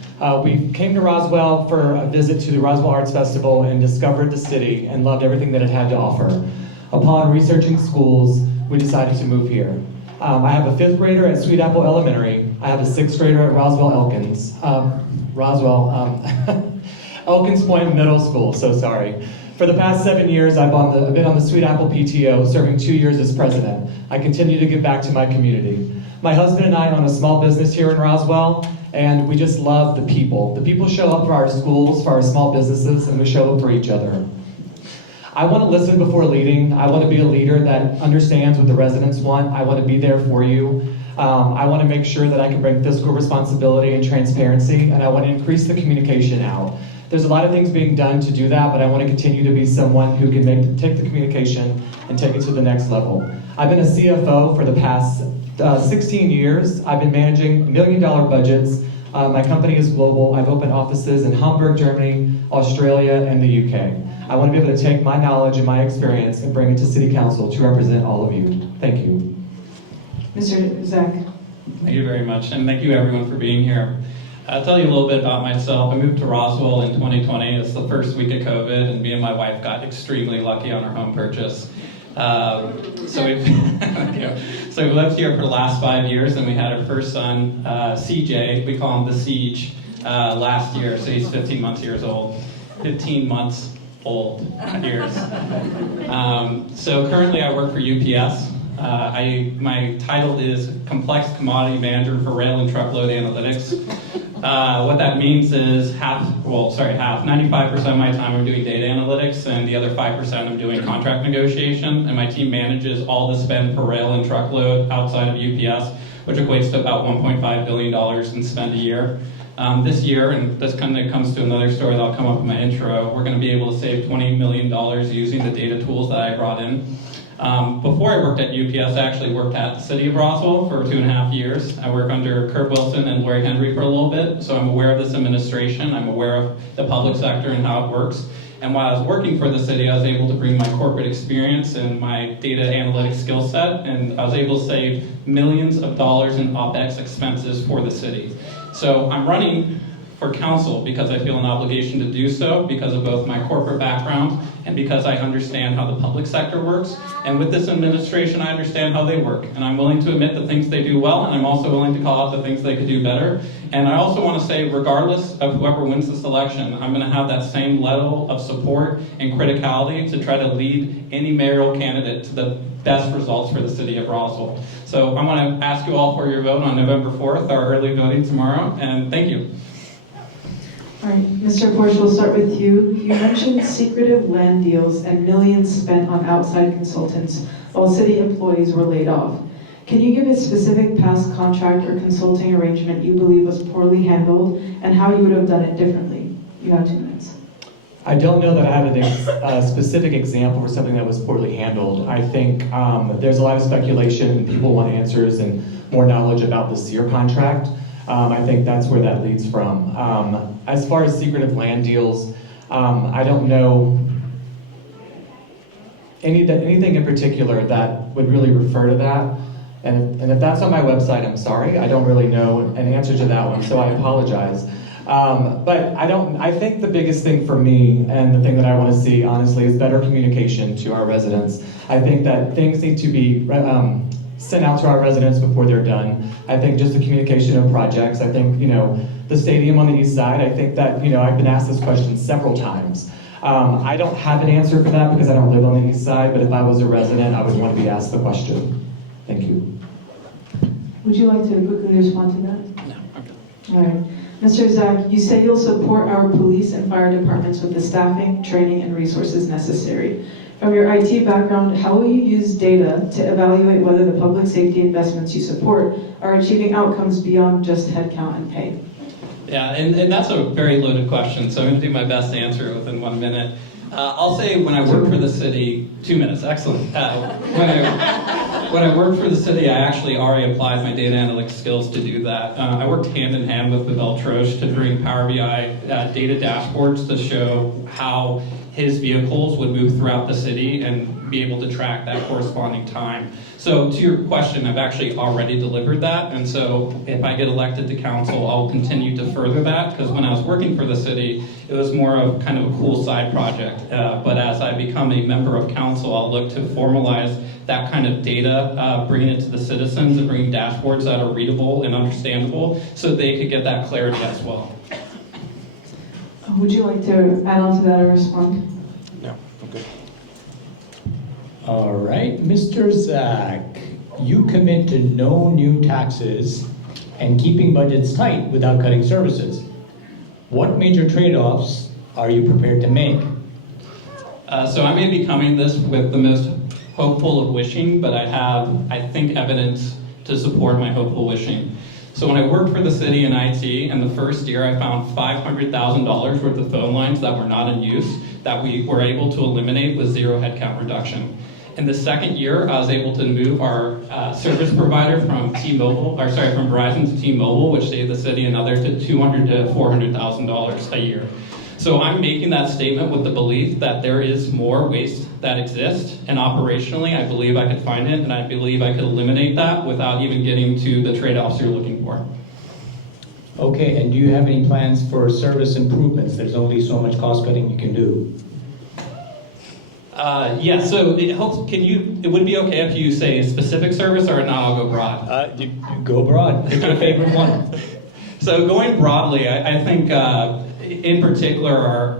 We came to Roswell for a visit to the Roswell Arts Festival and discovered the city and loved everything that it had to offer. Upon researching schools, we decided to move here. I have a 5th grader at Sweet Apple Elementary. I have a 6th grader at Elkins Point Middle School, so sorry. For the past 7 years, I've been on the Sweet Apple PTO, serving 2 years as president. I continue to give back to my community. My husband and I own a small business here in Roswell, and we just love the people. The people show up for our schools, for our small businesses, and we show up for each other. I want to listen before leading. I want to be a leader that understands what the residents want. I want to be there for you. I want to make sure that I can bring fiscal responsibility and transparency, and I want to increase the communication out. There's a lot of things being done to do that, but I want to continue to be someone who can take the communication and take it to the next level. I've been a CFO for the past 16 years. I've been managing $1 million budgets. My company is global. I've opened offices in Hamburg, Germany, Australia, and the UK. I want to be able to take my knowledge and my experience and bring it to City Council to represent all of you. Thank you. Mr. Zack. Thank you very much, and thank you everyone for being here. I'll tell you a little bit about myself. I moved to Roswell in 2020. It's the first week of COVID, and me and my wife got extremely lucky on our home purchase. So we lived here for the last 5 years, and we had our first son, CJ. We call him the Siege, last year. So he's 15 months old. So currently I work for UPS. My title is Complex Commodity Manager for Rail and Truckload Analytics. What that means is 95% of my time I'm doing data analytics, and the other 5% I'm doing contract negotiation, and my team manages all the spend for rail and truckload outside of UPS, which equates to about $1.5 billion in spend a year. This year, and this kind of comes to another story that'll come up in my intro, we're going to be able to save $20 million using the data tools that I brought in. Before I worked at UPS, I actually worked at the City of Roswell for 2.5 years. I worked under Kurt Wilson and Larry Henry for a little bit, so I'm aware of this administration. I'm aware of the public sector and how it works. And while I was working for the city, I was able to bring my corporate experience and my data analytics skill set, and I was able to save millions of dollars in OpEx expenses for the city. So I'm running for council because I feel an obligation to do so because of both my corporate background and because I understand how the public sector works. And with this administration, I understand how they work. And I'm willing to admit the things they do well, and I'm also willing to call out the things they could do better. And I also want to say, regardless of whoever wins this election, I'm going to have that same level of support and criticality to try to lead any mayoral candidate to the best results for the city of Roswell. So I want to ask you all for your vote on November 4th, our early voting tomorrow, and thank you. All right, Mr. Porche, we'll start with you. You mentioned secretive land deals and millions spent on outside consultants while city employees were laid off. Can you give a specific past contract or consulting arrangement you believe was poorly handled and how you would have done it differently? You have 2 minutes. I don't know that I have a specific example for something that was poorly handled. I think there's a lot of speculation and people want answers and more knowledge about the SEER contract. I think that's where that leads from. As far as secretive land deals, I don't know anything in particular that would really refer to that. And if that's on my website, I'm sorry. I don't really know an answer to that one, so I apologize. But I think the biggest thing for me, and the thing that I want to see, honestly, is better communication to our residents. I think that things need to be sent out to our residents before they're done. I think just the communication of projects. I think, the stadium on the east side, I think that, I've been asked this question several times. I don't have an answer for that because I don't live on the east side, but if I was a resident, I would want to be asked the question. Thank you. Would you like to quickly respond to that? No, I'm good. All right. Mr. Zack, you say you'll support our police and fire departments with the staffing, training, and resources necessary. From your IT background, how will you use data to evaluate whether the public safety investments you support are achieving outcomes beyond just headcount and pay? Yeah, and that's a very loaded question, so I'm going to do my best to answer it within 1 minute. I'll say when I worked for the city, 2 minutes, excellent. When I worked for the city, I actually already applied my data analytics skills to do that. I worked hand in hand with Robichaux to bring Power BI data dashboards to show how his vehicles would move throughout the city and be able to track that corresponding time. So to your question, I've actually already delivered that, and so if I get elected to council, I'll continue to further that, because when I was working for the city, it was more of kind of a cool side project. But as I become a member of council, I'll look to formalize that kind of data, bringing it to the citizens and bringing dashboards that are readable and understandable so they could get that clarity as well. Would you like to add on to that or respond? No, I'm good. All right, Mr. Zack, you commit to no new taxes and keeping budgets tight without cutting services. What major trade-offs are you prepared to make? So I may be coming this with the most hopeful of wishing, but I have, I think, evidence to support my hopeful wishing. So when I worked for the city in IT, in the first year I found $500,000 worth of phone lines that were not in use that we were able to eliminate with zero headcount reduction. In the second year, I was able to move our service provider from from Verizon to T-Mobile, which saved the city another $200,000 to $400,000 a year. So I'm making that statement with the belief that there is more waste that exists, and operationally, I believe I could find it, and I believe I could eliminate that without even getting to the trade-offs you're looking for. Okay, and do you have any plans for service improvements? There's only so much cost cutting you can do. Yeah, so it would it be okay if you say a specific service, or not, I'll go broad? You go broad, pick your favorite one. So going broadly, I think in particular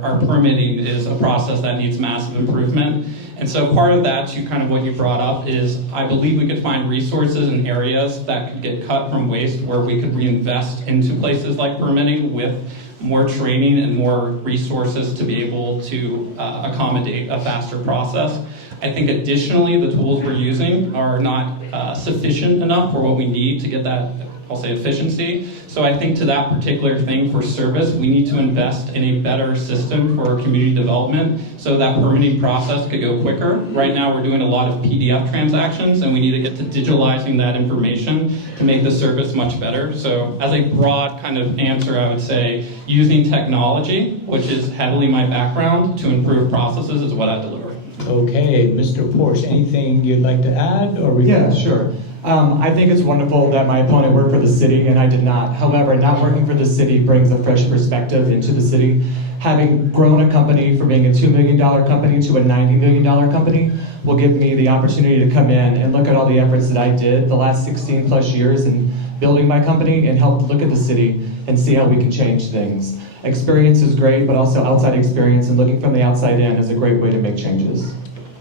our permitting is a process that needs massive improvement. And so part of that, to kind of what you brought up, is I believe we could find resources in areas that could get cut from waste where we could reinvest into places like permitting with more training and more resources to be able to accommodate a faster process. I think additionally, the tools we're using are not sufficient enough for what we need to get that, I'll say, efficiency. So I think to that particular thing for service, we need to invest in a better system for community development so that permitting process could go quicker. Right now we're doing a lot of PDF transactions, and we need to get to digitalizing that information to make the service much better. So as a broad kind of answer, I would say using technology, which is heavily my background, to improve processes is what I deliver. Okay, Mr. Porche, anything you'd like to add? Yeah, sure. I think it's wonderful that my opponent worked for the city and I did not. However, not working for the city brings a fresh perspective into the city. Having grown a company from being a $2 million company to a $90 million company will give me the opportunity to come in and look at all the efforts that I did the last 16 plus years in building my company and help look at the city and see how we can change things. Experience is great, but also outside experience and looking from the outside in is a great way to make changes.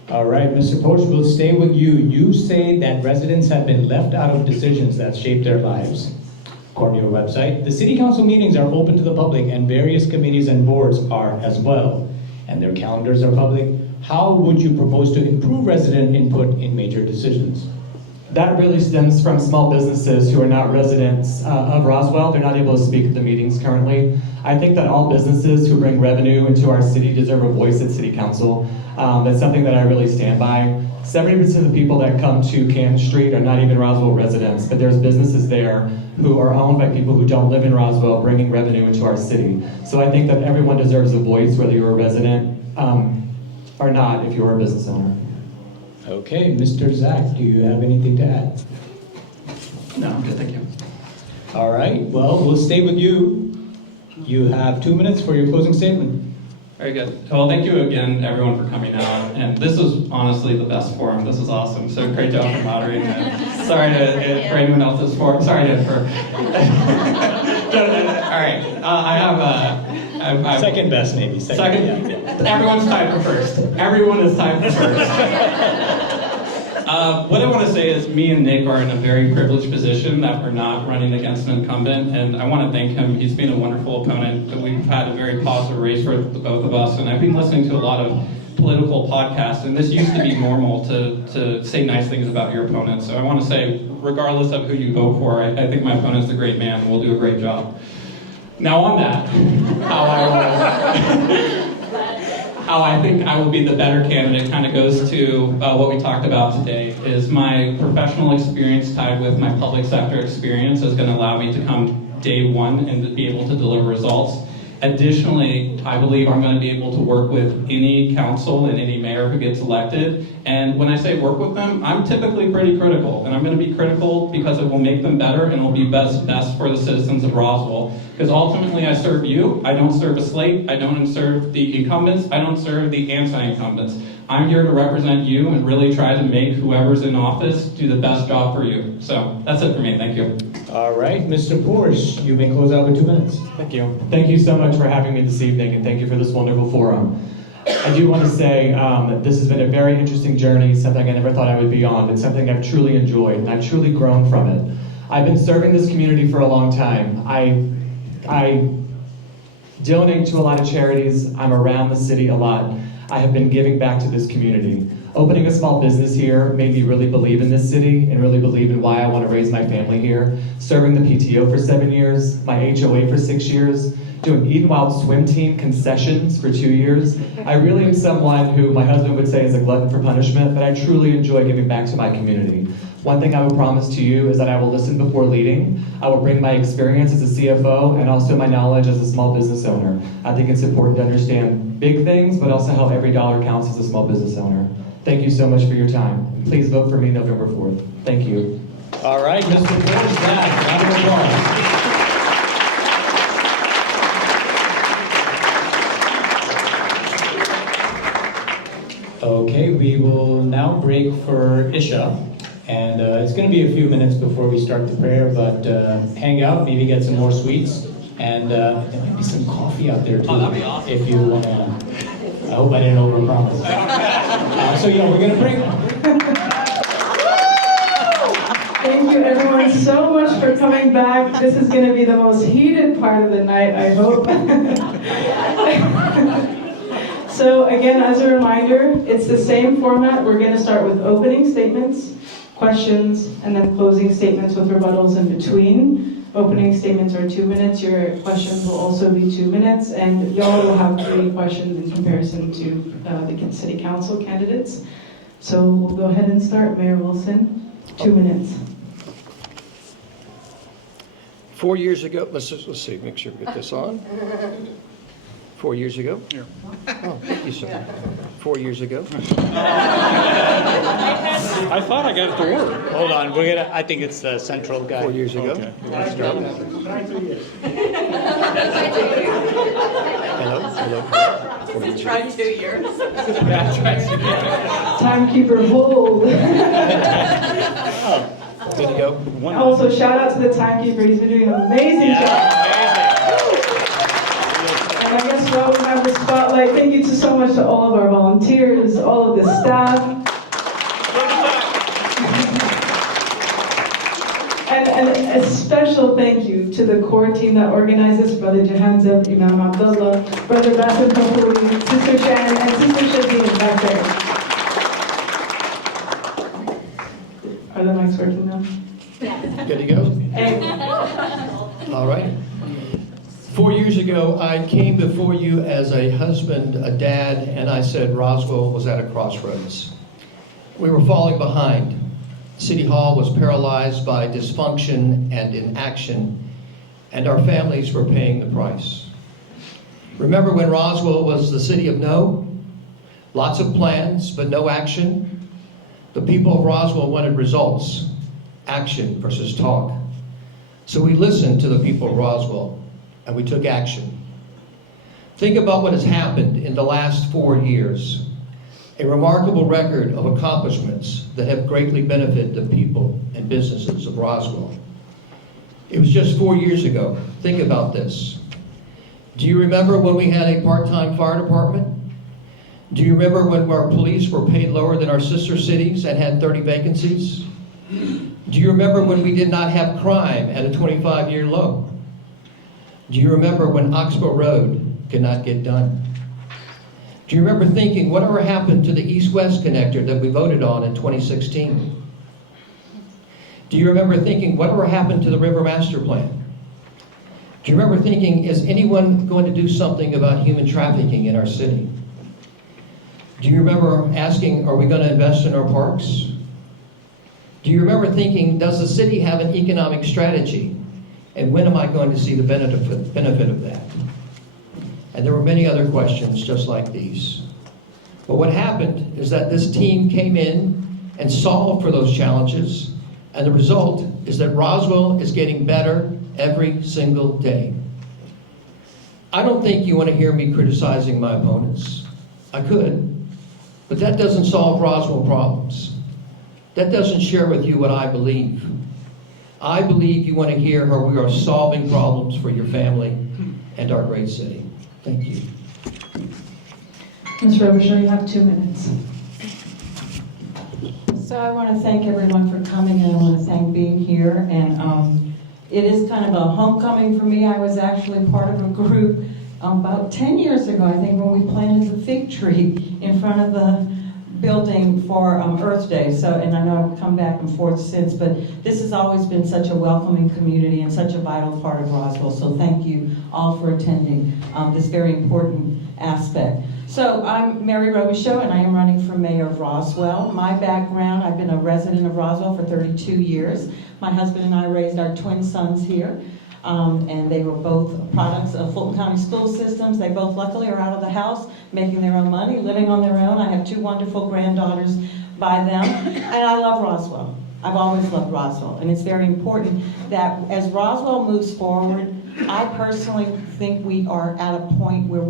All right, Mr. Porche, we'll stay with you. You say that residents have been left out of decisions that shape their lives. According to your website, the city council meetings are open to the public and various committees and boards are as well, and their calendars are public. How would you propose to improve resident input in major decisions? That really stems from small businesses who are not residents of Roswell. They're not able to speak at the meetings currently. I think that all businesses who bring revenue into our city deserve a voice at city council. That's something that I really stand by. 70% of the people that come to Canton Street are not even Roswell residents, but there's businesses there who are owned by people who don't live in Roswell, bringing revenue into our city. So I think that everyone deserves a voice, whether you're a resident or not, if you're a business owner. Okay, Mr. Zack, do you have anything to add? No, I'm good, thank you. All right, well, we'll stay with you. You have 2 minutes for your closing statement. Very good. Well, thank you again, everyone, for coming out. And this was honestly the best forum. This is awesome. So great job for moderating it. Sorry for anyone else's forum. Sorry, Jennifer. All right. I have second best, maybe. Second. Yeah. Everyone's tied for first. Everyone is tied for first. What I want to say is me and Nick are in a very privileged position that we're not running against an incumbent, and I want to thank him. He's been a wonderful opponent. We've had a very positive race for the both of us, and I've been listening to a lot of political podcast, and this used to be normal to say nice things about your opponent. So I want to say, regardless of who you vote for, I think my opponent's a great man and will do a great job. Now on that, how I think I will be the better candidate kind of goes to what we talked about today, is my professional experience tied with my public sector experience is going to allow me to come day one and to be able to deliver results. Additionally, I believe I'm going to be able to work with any council and any mayor who gets elected. And when I say work with them, I'm typically pretty critical. And I'm going to be critical because it will make them better and it will be best for the citizens of Roswell. Because ultimately I serve you, I don't serve a slate, I don't serve the incumbents, I don't serve the anti-incumbents. I'm here to represent you and really try to make whoever's in office do the best job for you. So that's it for me, thank you. All right, Mr. Porche, you may close out with 2 minutes. Thank you. Thank you so much for having me this evening, and thank you for this wonderful forum. I do want to say that this has been a very interesting journey, something I never thought I would be on, but something I've truly enjoyed, and I've truly grown from it. I've been serving this community for a long time. I donate to a lot of charities. I'm around the city a lot. I have been giving back to this community. Opening a small business here made me really believe in this city and really believe in why I want to raise my family here. Serving the PTO for 7 years, my HOA for 6 years, doing Edenwild swim team concessions for 2 years. I really am someone who my husband would say is a glutton for punishment, but I truly enjoy giving back to my community. One thing I will promise to you is that I will listen before leading. I will bring my experience as a CFO and also my knowledge as a small business owner. I think it's important to understand big things, but also how every dollar counts as a small business owner. Thank you so much for your time. Please vote for me November 4th. Thank you. All right, Mr. Porche, Zack, round of applause. Okay, we will now break for Isha. And it's going to be a few minutes before we start the prayer, but hang out, maybe get some more sweets. And there might be some coffee out there too. Oh, that'd be awesome. If you want to. I hope I didn't overpromise. So yeah, we're going to break. Thank you everyone so much for coming back. This is going to be the most heated part of the night, I hope. So again, as a reminder, it's the same format. We're going to start with opening statements, questions, and then closing statements with rebuttals in between. Opening statements are 2 minutes. Your questions will also be 2 minutes, and y'all will have 3 questions in comparison to the city council candidates. So we'll go ahead and start. Mayor Wilson, 2 minutes. 4 years ago, let's see, make sure we get this on. 4 years ago? Yeah. Oh, thank you, sir. 4 years ago. I thought I got it to work. Hold on, I think it's the central guy. 4 years ago. Okay. You want to start? Hello. Try 2 years. Timekeeper, hold. Good to go. Also, shout out to the timekeeper. He's been doing an amazing job. And I guess while we have the spotlight, thank you so much to all of our volunteers, all of the staff. And a special thank you to the core team that organizes, Brother Jahanzeb, Imam Abdullah, Brother Basim Kapoori, Sister Shannon, and Sister Shazeen back there. Are the mics working now? Good to go? Hey. All right. 4 years ago, I came before you as a husband, a dad, and I said Roswell was at a crossroads. We were falling behind. City Hall was paralyzed by dysfunction and inaction, and our families were paying the price. Remember when Roswell was the city of no? Lots of plans, but no action. The people of Roswell wanted results, action versus talk. So we listened to the people of Roswell, and we took action. Think about what has happened in the last 4 years. A remarkable record of accomplishments that have greatly benefited the people and businesses of Roswell. It was just 4 years ago. Think about this. Do you remember when we had a part-time fire department? Do you remember when our police were paid lower than our sister cities and had 30 vacancies? Do you remember when we did not have crime at a 25-year low? Do you remember when Oxbow Road could not get done? Do you remember thinking, whatever happened to the east-west connector that we voted on in 2016? Do you remember thinking, whatever happened to the river master plan? Do you remember thinking, is anyone going to do something about human trafficking in our city? Do you remember asking, are we going to invest in our parks? Do you remember thinking, does the city have an economic strategy? And when am I going to see the benefit of that? And there were many other questions just like these. But what happened is that this team came in and solved for those challenges, and the result is that Roswell is getting better every single day. I don't think you want to hear me criticizing my opponents. I could, but that doesn't solve Roswell problems. That doesn't share with you what I believe. I believe you want to hear how we are solving problems for your family and our great city. Thank you. Ms. Robichaux, you have 2 minutes. So I want to thank everyone for coming, and I want to thank being here. And it is kind of a homecoming for me. I was actually part of a group about 10 years ago, I think, when we planted the fig tree in front of the building for Earth Day. So, and I know I've come back and forth since, but this has always been such a welcoming community and such a vital part of Roswell. So thank you all for attending this very important aspect. So I'm Mary Robichaux, and I am running for mayor of Roswell. My background, I've been a resident of Roswell for 32 years. My husband and I raised our twin sons here. And they were both products of Fulton County school systems. They both luckily are out of the house, making their own money, living on their own. I have 2 wonderful granddaughters by them. And I love Roswell. I've always loved Roswell. And it's very important that as Roswell moves forward, I personally think we are at a point where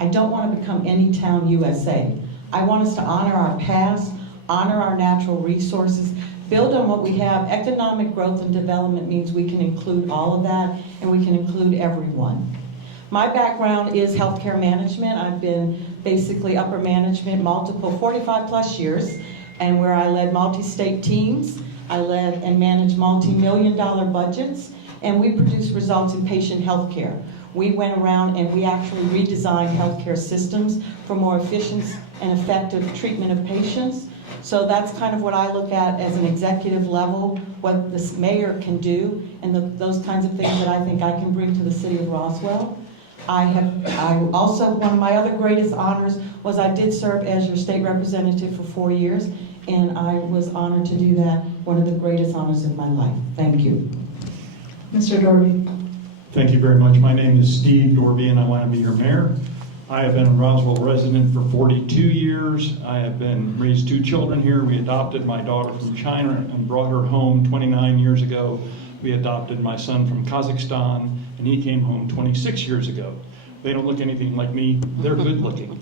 I don't want to become any town USA. I want us to honor our past, honor our natural resources, build on what we have. Economic growth and development means we can include all of that, and we can include everyone. My background is healthcare management. I've been basically upper management, multiple 45 plus years, and where I led multi-state teams. I led and managed multi-million-dollar budgets, and we produced results in patient healthcare. We went around and we actually redesigned healthcare systems for more efficient and effective treatment of patients. So that's kind of what I look at as an executive level, what this mayor can do, and those kinds of things that I think I can bring to the city of Roswell. I also, one of my other greatest honors was I did serve as your state representative for 4 years, and I was honored to do that, one of the greatest honors in my life. Thank you. Mr. Dorvee. Thank you very much. My name is Steve Dorvee, and I want to be your mayor. I have been a Roswell resident for 42 years. I have raised 2 children here. We adopted my daughter from China and brought her home 29 years ago. We adopted my son from Kazakhstan, and he came home 26 years ago. They don't look anything like me. They're good looking.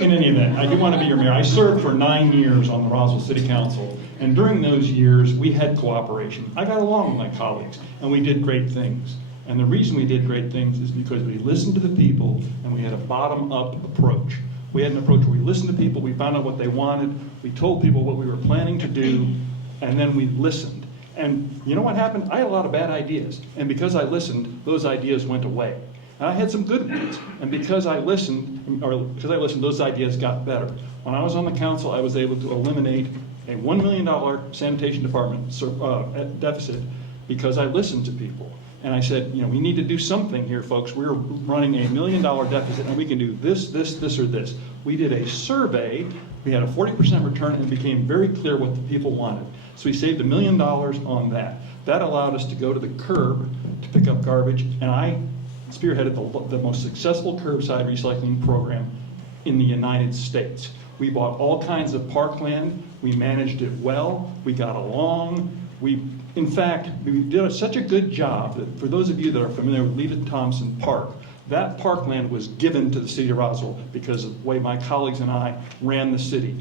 In any event, I do want to be your mayor. I served for 9 years on the Roswell City Council, and during those years, we had cooperation. I got along with my colleagues, and we did great things. And the reason we did great things is because we listened to the people, and we had a bottom-up approach. We had an approach where we listened to people, we found out what they wanted, we told people what we were planning to do, and then we listened. And you know what happened? I had a lot of bad ideas, and because I listened, those ideas went away. And I had some good ones, and because I listened, those ideas got better. When I was on the council, I was able to eliminate a $1 million sanitation department deficit because I listened to people. And I said, you know, we need to do something here, folks. We're running a $1 million deficit, and we can do this, this, this, or this. We did a survey. We had a 40% return, and it became very clear what the people wanted. So we saved $1 million on that. That allowed us to go to the curb to pick up garbage, and I spearheaded the most successful curbside recycling program in the United States. We bought all kinds of parkland. We managed it well. We got along. In fact, we did such a good job that for those of you that are familiar with Lita Thompson Park, that parkland was given to the city of Roswell because of the way my colleagues and I ran the city.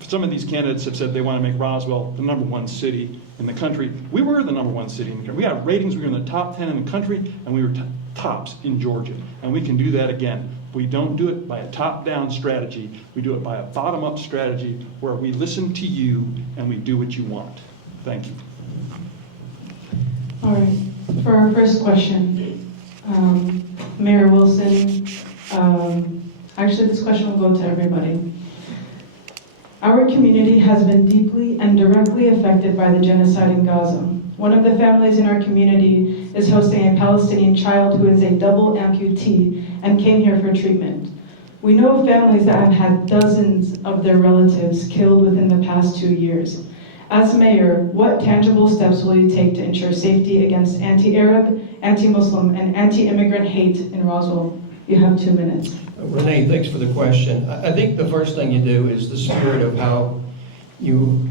Some of these candidates have said they want to make Roswell the #1 city in the country. We were the #1 city in the country. We had ratings, we were in the top 10 in the country, and we were tops in Georgia. And we can do that again. We don't do it by a top-down strategy. We do it by a bottom-up strategy where we listen to you and we do what you want. Thank you. All right, for our first question, Mayor Wilson, Actually, this question will go to everybody. Our community has been deeply and directly affected by the genocide in Gaza. One of the families in our community is hosting a Palestinian child who is a double amputee and came here for treatment. We know of families that have had dozens of their relatives killed within the past 2 years. As mayor, what tangible steps will you take to ensure safety against anti-Arab, anti-Muslim, and anti-immigrant hate in Roswell? You have 2 minutes. Renee, thanks for the question. I think the first thing you do is the spirit of how you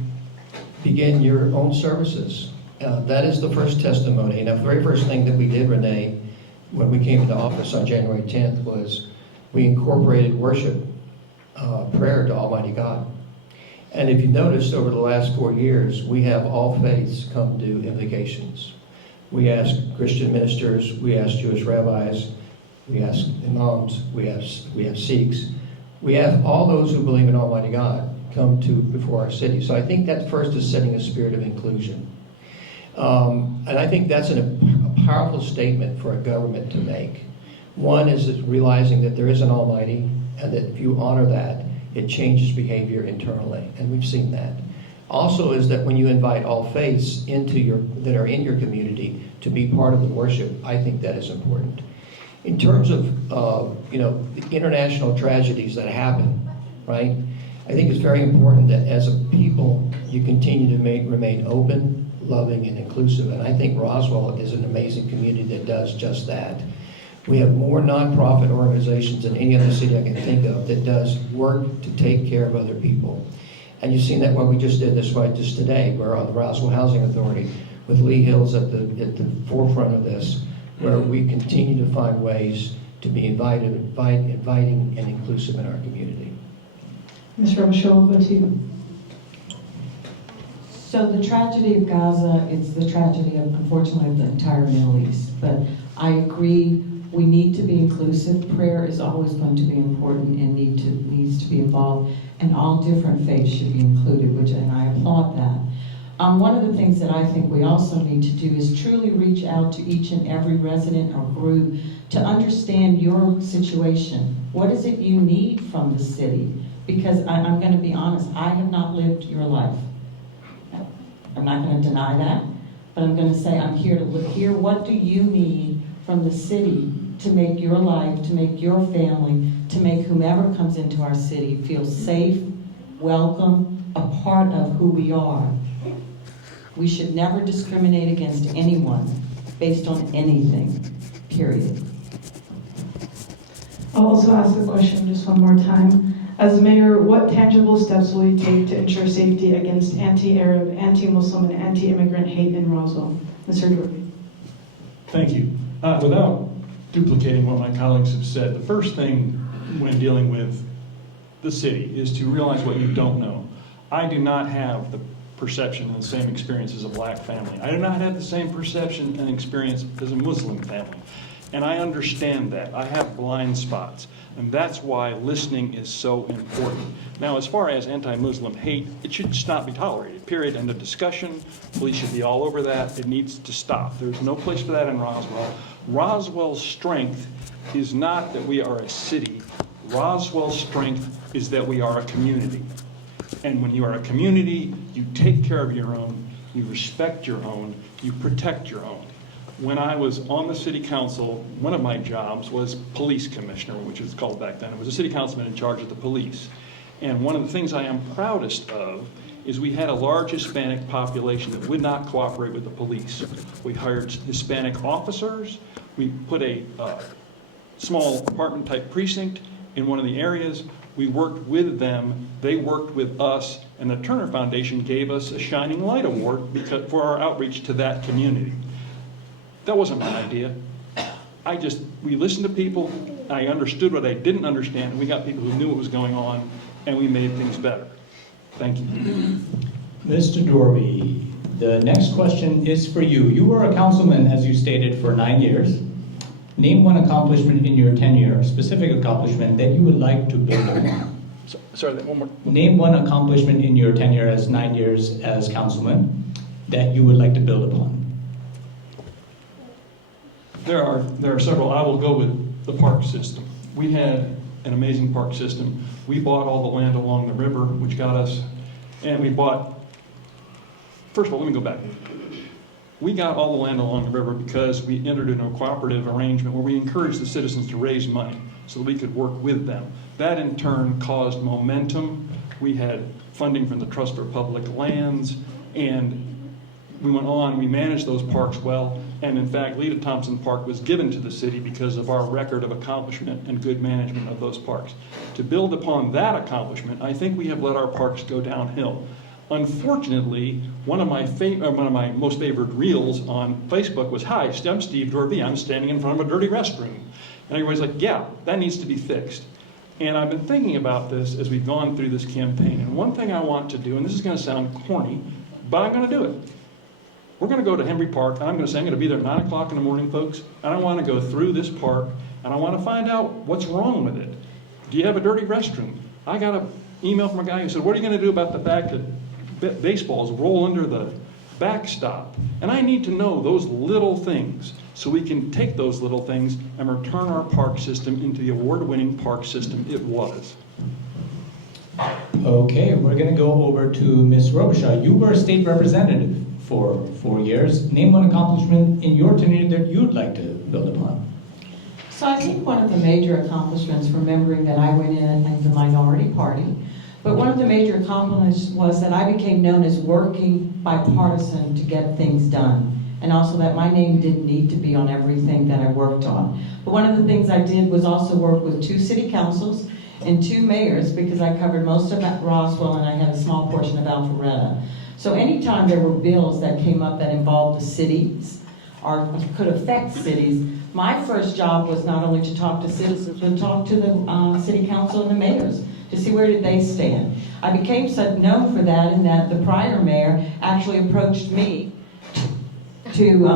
begin your own services. That is the first testimony. And the very first thing that we did, Renee, when we came into office on January 10th was we incorporated worship, prayer to Almighty God. And if you noticed, over the last 4 years, we have all faiths come do invocations. We ask Christian ministers, we ask Jewish rabbis, we ask imams, we have Sikhs. We have all those who believe in Almighty God come to before our city. So I think that first is setting a spirit of inclusion. And I think that's a powerful statement for a government to make. One is realizing that there is an Almighty, and that if you honor that, it changes behavior internally, and we've seen that. Also is that when you invite all faiths that are in your community to be part of the worship, I think that is important. In terms of the international tragedies that happen, right? I think it's very important that as a people you continue to remain open, loving, and inclusive. And I think Roswell is an amazing community that does just that. We have more nonprofit organizations than any other city I can think of that does work to take care of other people. And you've seen that what we just did just today. We're on the Roswell Housing Authority with Lee Hills at the forefront of this, where we continue to find ways to be inviting and inclusive in our community. Ms. Robichaux, we'll go to you. So the tragedy of Gaza is the tragedy of, unfortunately, of the entire Middle East. But I agree, we need to be inclusive. Prayer is always going to be important and needs to be involved, and all different faiths should be included, and I applaud that. One of the things that I think we also need to do is truly reach out to each and every resident or group to understand your situation. What is it you need from the city? Because I'm going to be honest, I have not lived your life. I'm not going to deny that, but I'm going to say I'm here to hear what do you need from the city to make your life, to make your family, to make whomever comes into our city feel safe, welcome, a part of who we are. We should never discriminate against anyone based on anything, period. I'll also ask the question just one more time. As mayor, what tangible steps will you take to ensure safety against anti-Arab, anti-Muslim, and anti-immigrant hate in Roswell? Mr. Dorvee. Thank you. Without duplicating what my colleagues have said, the first thing when dealing with the city is to realize what you don't know. I do not have the perception and the same experience as a black family. I do not have the same perception and experience as a Muslim family. And I understand that. I have blind spots. And that's why listening is so important. Now, as far as anti-Muslim hate, it should just not be tolerated, period. End of discussion. Police should be all over that. It needs to stop. There's no place for that in Roswell. Roswell's strength is not that we are a city. Roswell's strength is that we are a community. And when you are a community, you take care of your own, you respect your own, you protect your own. When I was on the city council, one of my jobs was police commissioner, which was called back then. It was a city councilman in charge of the police. And one of the things I am proudest of is we had a large Hispanic population that would not cooperate with the police. We hired Hispanic officers. We put a small apartment type precinct in one of the areas. We worked with them, they worked with us, and the Turner Foundation gave us a Shining Light Award for our outreach to that community. That wasn't my idea. We listened to people, I understood what I didn't understand, and we got people who knew what was going on, and we made things better. Thank you. Mr. Dorvee, the next question is for you. You were a councilman, as you stated, for 9 years. Name one accomplishment in your tenure, a specific accomplishment that you would like to build upon. Sorry, one more. Name one accomplishment in your tenure as 9 years as councilman that you would like to build upon. There are several. I will go with the park system. we had an amazing park system. We bought all the land along the river, which got us, and we bought, first of all, let me go back. We got all the land along the river because we entered into a cooperative arrangement where we encouraged the citizens to raise money so that we could work with them. That in turn caused momentum. We had funding from the Trust for Public Lands, and we went on, we managed those parks well, and in fact, Lita Thompson Park was given to the city because of our record of accomplishment and good management of those parks. To build upon that accomplishment, I think we have let our parks go downhill. Unfortunately, one of my most favorite reels on Facebook was, "Hi, I'm Steve Dorvee, I'm standing in front of a dirty restroom." And everybody's like, yeah, that needs to be fixed. And I've been thinking about this as we've gone through this campaign, and one thing I want to do, and this is gonna sound corny, but I'm gonna do it. We're going to go to Henry Park, and I'm going to say I'm going to be there at 9 o'clock in the morning, folks, and I want to go through this park, and I want to find out what's wrong with it. Do you have a dirty restroom? I got an email from a guy who said, what are you going to do about the fact that baseballs roll under the backstop? And I need to know those little things so we can take those little things and return our park system into the award-winning park system it was. Okay, we're going to go over to Ms. Robichaux. You were a state representative for 4 years. Name one accomplishment in your tenure that you'd like to build upon. So I think one of the major accomplishments, remembering that I went in the minority party, but one of the major accomplishments was that I became known as working bipartisan to get things done. And also that my name didn't need to be on everything that I worked on. But one of the things I did was also work with 2 city councils and 2 mayors, because I covered most of Roswell and I had a small portion of Alpharetta. So anytime there were bills that came up that involved the cities or could affect cities, my first job was not only to talk to citizens, but talk to the city council and the mayors to see where did they stand. I became so known for that in that the prior mayor actually approached me to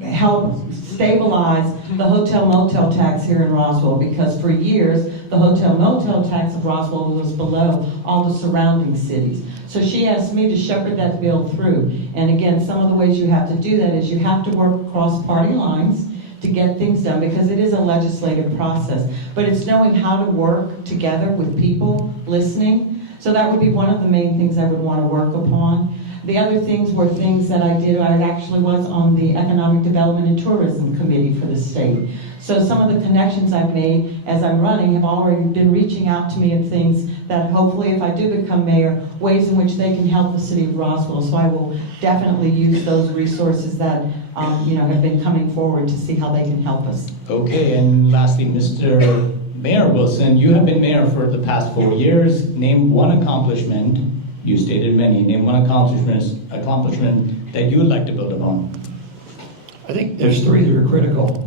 help stabilize the hotel motel tax here in Roswell, because for years the hotel motel tax of Roswell was below all the surrounding cities. So she asked me to shepherd that bill through. And again, some of the ways you have to do that is you have to work across party lines to get things done, because it is a legislative process. But it's knowing how to work together with people, listening. So that would be one of the main things I would want to work upon. The other things were things that I did. I actually was on the Economic Development and Tourism Committee for the state. So some of the connections I've made as I'm running have already been reaching out to me of things that hopefully if I do become mayor, ways in which they can help the city of Roswell. So I will definitely use those resources that have been coming forward to see how they can help us. Okay, and lastly, Mr. Mayor Wilson, you have been mayor for the past 4 years. Name one accomplishment, you stated many, name one accomplishment that you would like to build upon. I think there's 3 that are critical.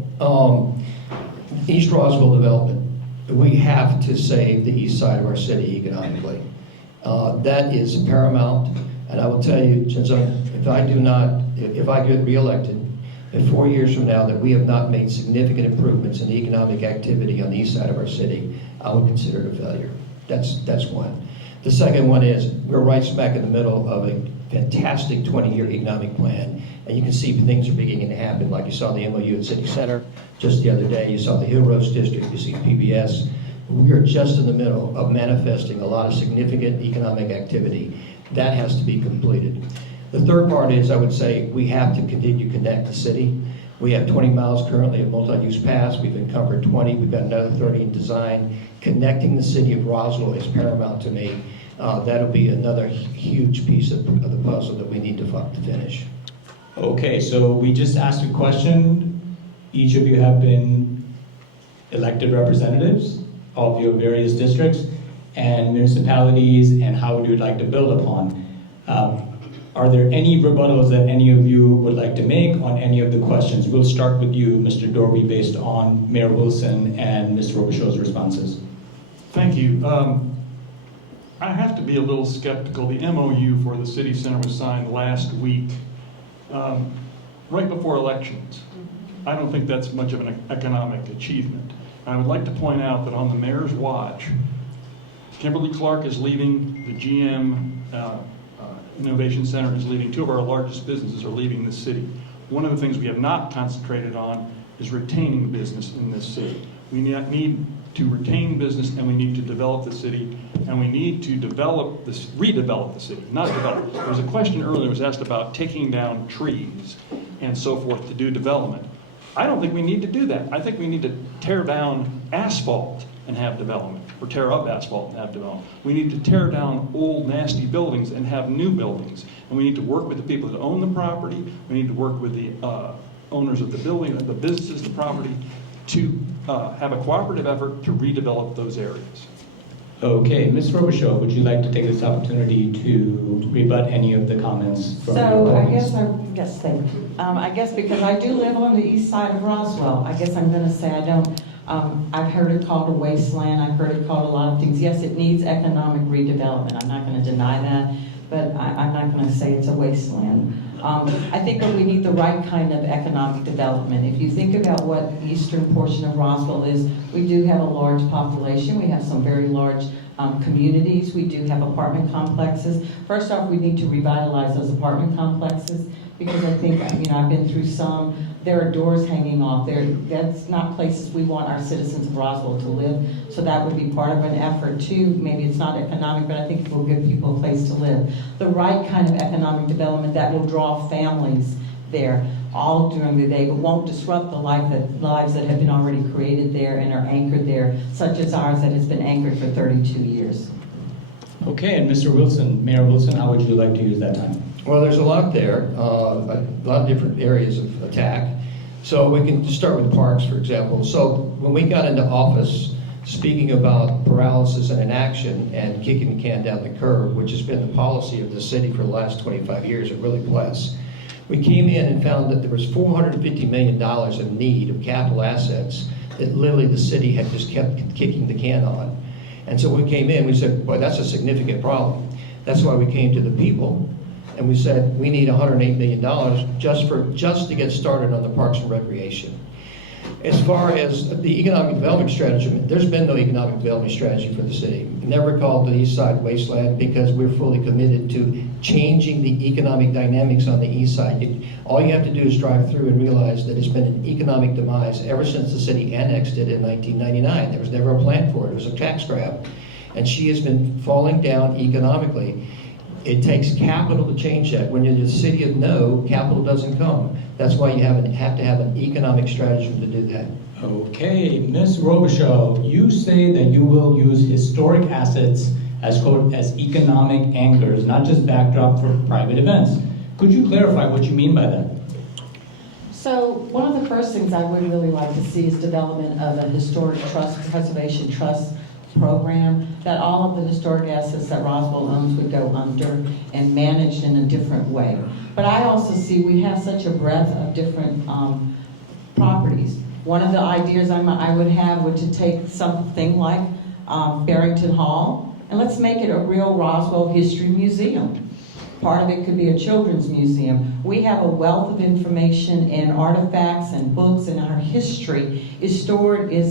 East Roswell development. We have to save the east side of our city economically. That is paramount, and I will tell you, if I get reelected, in 4 years from now that we have not made significant improvements in the economic activity on the east side of our city, I would consider it a failure. That's one. The second one is we're right smack in the middle of a fantastic 20-year economic plan, and you can see things are beginning to happen, like you saw the MOU at City Center just the other day. You saw the Hill Roast District, you see PBS. We are just in the middle of manifesting a lot of significant economic activity. That has to be completed. The third part is, I would say, we have to continue to connect the city. We have 20 miles currently of multi-use paths. We've encumbered 20. We've got another 30 in design. Connecting the city of Roswell is paramount to me. That'll be another huge piece of the puzzle that we need to finish. Okay, so we just asked a question. Each of you have been elected representatives of your various districts and municipalities, and how would you like to build upon. Are there any rebuttals that any of you would like to make on any of the questions? We'll start with you, Mr. Dorvee, based on Mayor Wilson and Ms. Robichaux's responses. Thank you. I have to be a little skeptical. The MOU for the city center was signed last week, right before elections. I don't think that's much of an economic achievement. I would like to point out that on the mayor's watch, Kimberly Clark is leaving, the GM Innovation Center is leaving, 2 of our largest businesses are leaving the city. One of the things we have not concentrated on is retaining business in this city. We need to retain business, and we need to develop the city, and we need to redevelop the city, not develop. There was a question earlier that was asked about taking down trees and so forth to do development. I don't think we need to do that. I think we need to tear down asphalt and have development, or tear up asphalt and have development. We need to tear down old nasty buildings and have new buildings. And we need to work with the people that own the property. We need to work with the owners of the building, the businesses, the property, to have a cooperative effort to redevelop those areas. Okay, Ms. Robichaux, would you like to take this opportunity to rebut any of the comments from your So opponents? yes, thank you. I guess because I do live on the east side of Roswell, I guess I'm gonna say I don't, I've heard it called a wasteland, I've heard it called a lot of things. Yes, it needs economic redevelopment, I'm not gonna deny that, but I'm not gonna say it's a wasteland. I think that we need the right kind of economic development. If you think about what the eastern portion of Roswell is, we do have a large population. We have some very large communities. We do have apartment complexes. First off, we need to revitalize those apartment complexes because I think, I've been through some. There are doors hanging off there. That's not places we want our citizens of Roswell to live. So that would be part of an effort too. Maybe it's not economic, but I think it will give people a place to live. The right kind of economic development that will draw families there all during the day, but won't disrupt the lives that have been already created there and are anchored there, such as ours that has been anchored for 32 years. Okay, and Mr. Wilson, Mayor Wilson, how would you like to use that time? Well, there's a lot there, a lot of different areas of attack. So we can start with parks, for example. So when we got into office, speaking about paralysis and inaction and kicking the can down the curb, which has been the policy of the city for the last 25 years, it really bless. We came in and found that there was $450 million in need of capital assets that literally the city had just kept kicking the can on. And so when we came in, we said, boy, that's a significant problem. That's why we came to the people and we said, we need $108 million just to get started on the parks and recreation. As far as the economic development strategy, there's been no economic development strategy for the city. Never called the east side wasteland because we're fully committed to changing the economic dynamics on the east side. All you have to do is drive through and realize that it's been an economic demise ever since the city annexed it in 1999. There was never a plan for it. It was a tax grab. And she has been falling down economically. It takes capital to change that. When you're the city of no, capital doesn't come. That's why you have to have an economic strategy to do that. Okay, Ms. Robichaux, you say that you will use historic assets as, quote, as economic anchors, not just backdrop for private events. Could you clarify what you mean by that? So one of the first things I would really like to see is development of a historic trust, preservation trust program, that all of the historic assets that Roswell owns would go under and managed in a different way. But I also see we have such a breadth of different properties. One of the ideas I would have would to take something like Barrington Hall and let's make it a real Roswell history museum. Part of it could be a children's museum. We have a wealth of information and artifacts and books, and our history is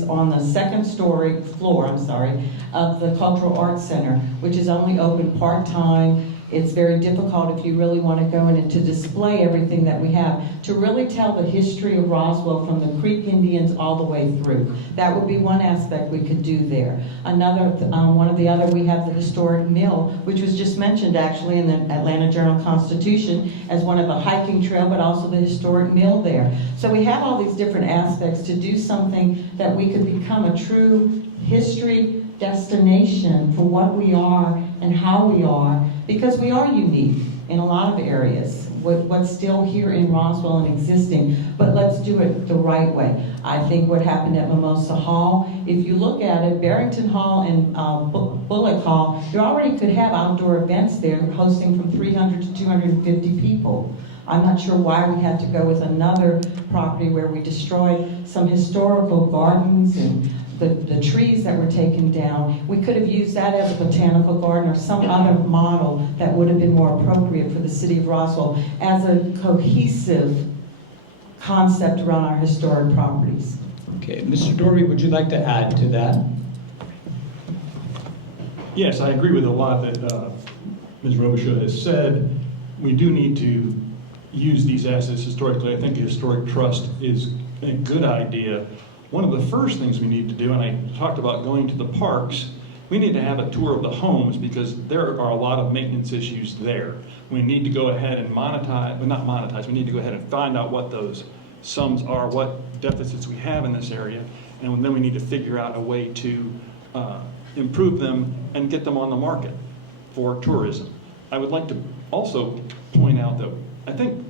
on the second floor of the Cultural Arts Center, which is only open part-time. It's very difficult if you really want to go in and to display everything that we have, to really tell the history of Roswell from the Creek Indians all the way through. That would be one aspect we could do there. We have the historic mill, which was just mentioned actually in the Atlanta Journal-Constitution as one of a hiking trail, but also the historic mill there. So we have all these different aspects to do something that we could become a true history destination for what we are and how we are, because we are unique in a lot of areas. What's still here in Roswell and existing, but let's do it the right way. I think what happened at Mimosa Hall, if you look at it, Barrington Hall and Bullock Hall, you already could have outdoor events there hosting from 300 to 250 people. I'm not sure why we had to go with another property where we destroyed some historical gardens and the trees that were taken down. We could have used that as a botanical garden or some other model that would have been more appropriate for the city of Roswell as a cohesive concept around our historic properties. Okay, Mr. Dorvee, would you like to add to that? Yes, I agree with a lot that Ms. Robichaux has said. We do need to use these assets historically. I think the Historic Trust is a good idea. One of the first things we need to do, and I talked about going to the parks, we need to have a tour of the homes because there are a lot of maintenance issues there. We need to go ahead and monetize, well, not monetize, we need to go ahead and find out what those sums are, what deficits we have in this area, and then we need to figure out a way to improve them and get them on the market for tourism. I would like to also point out that I think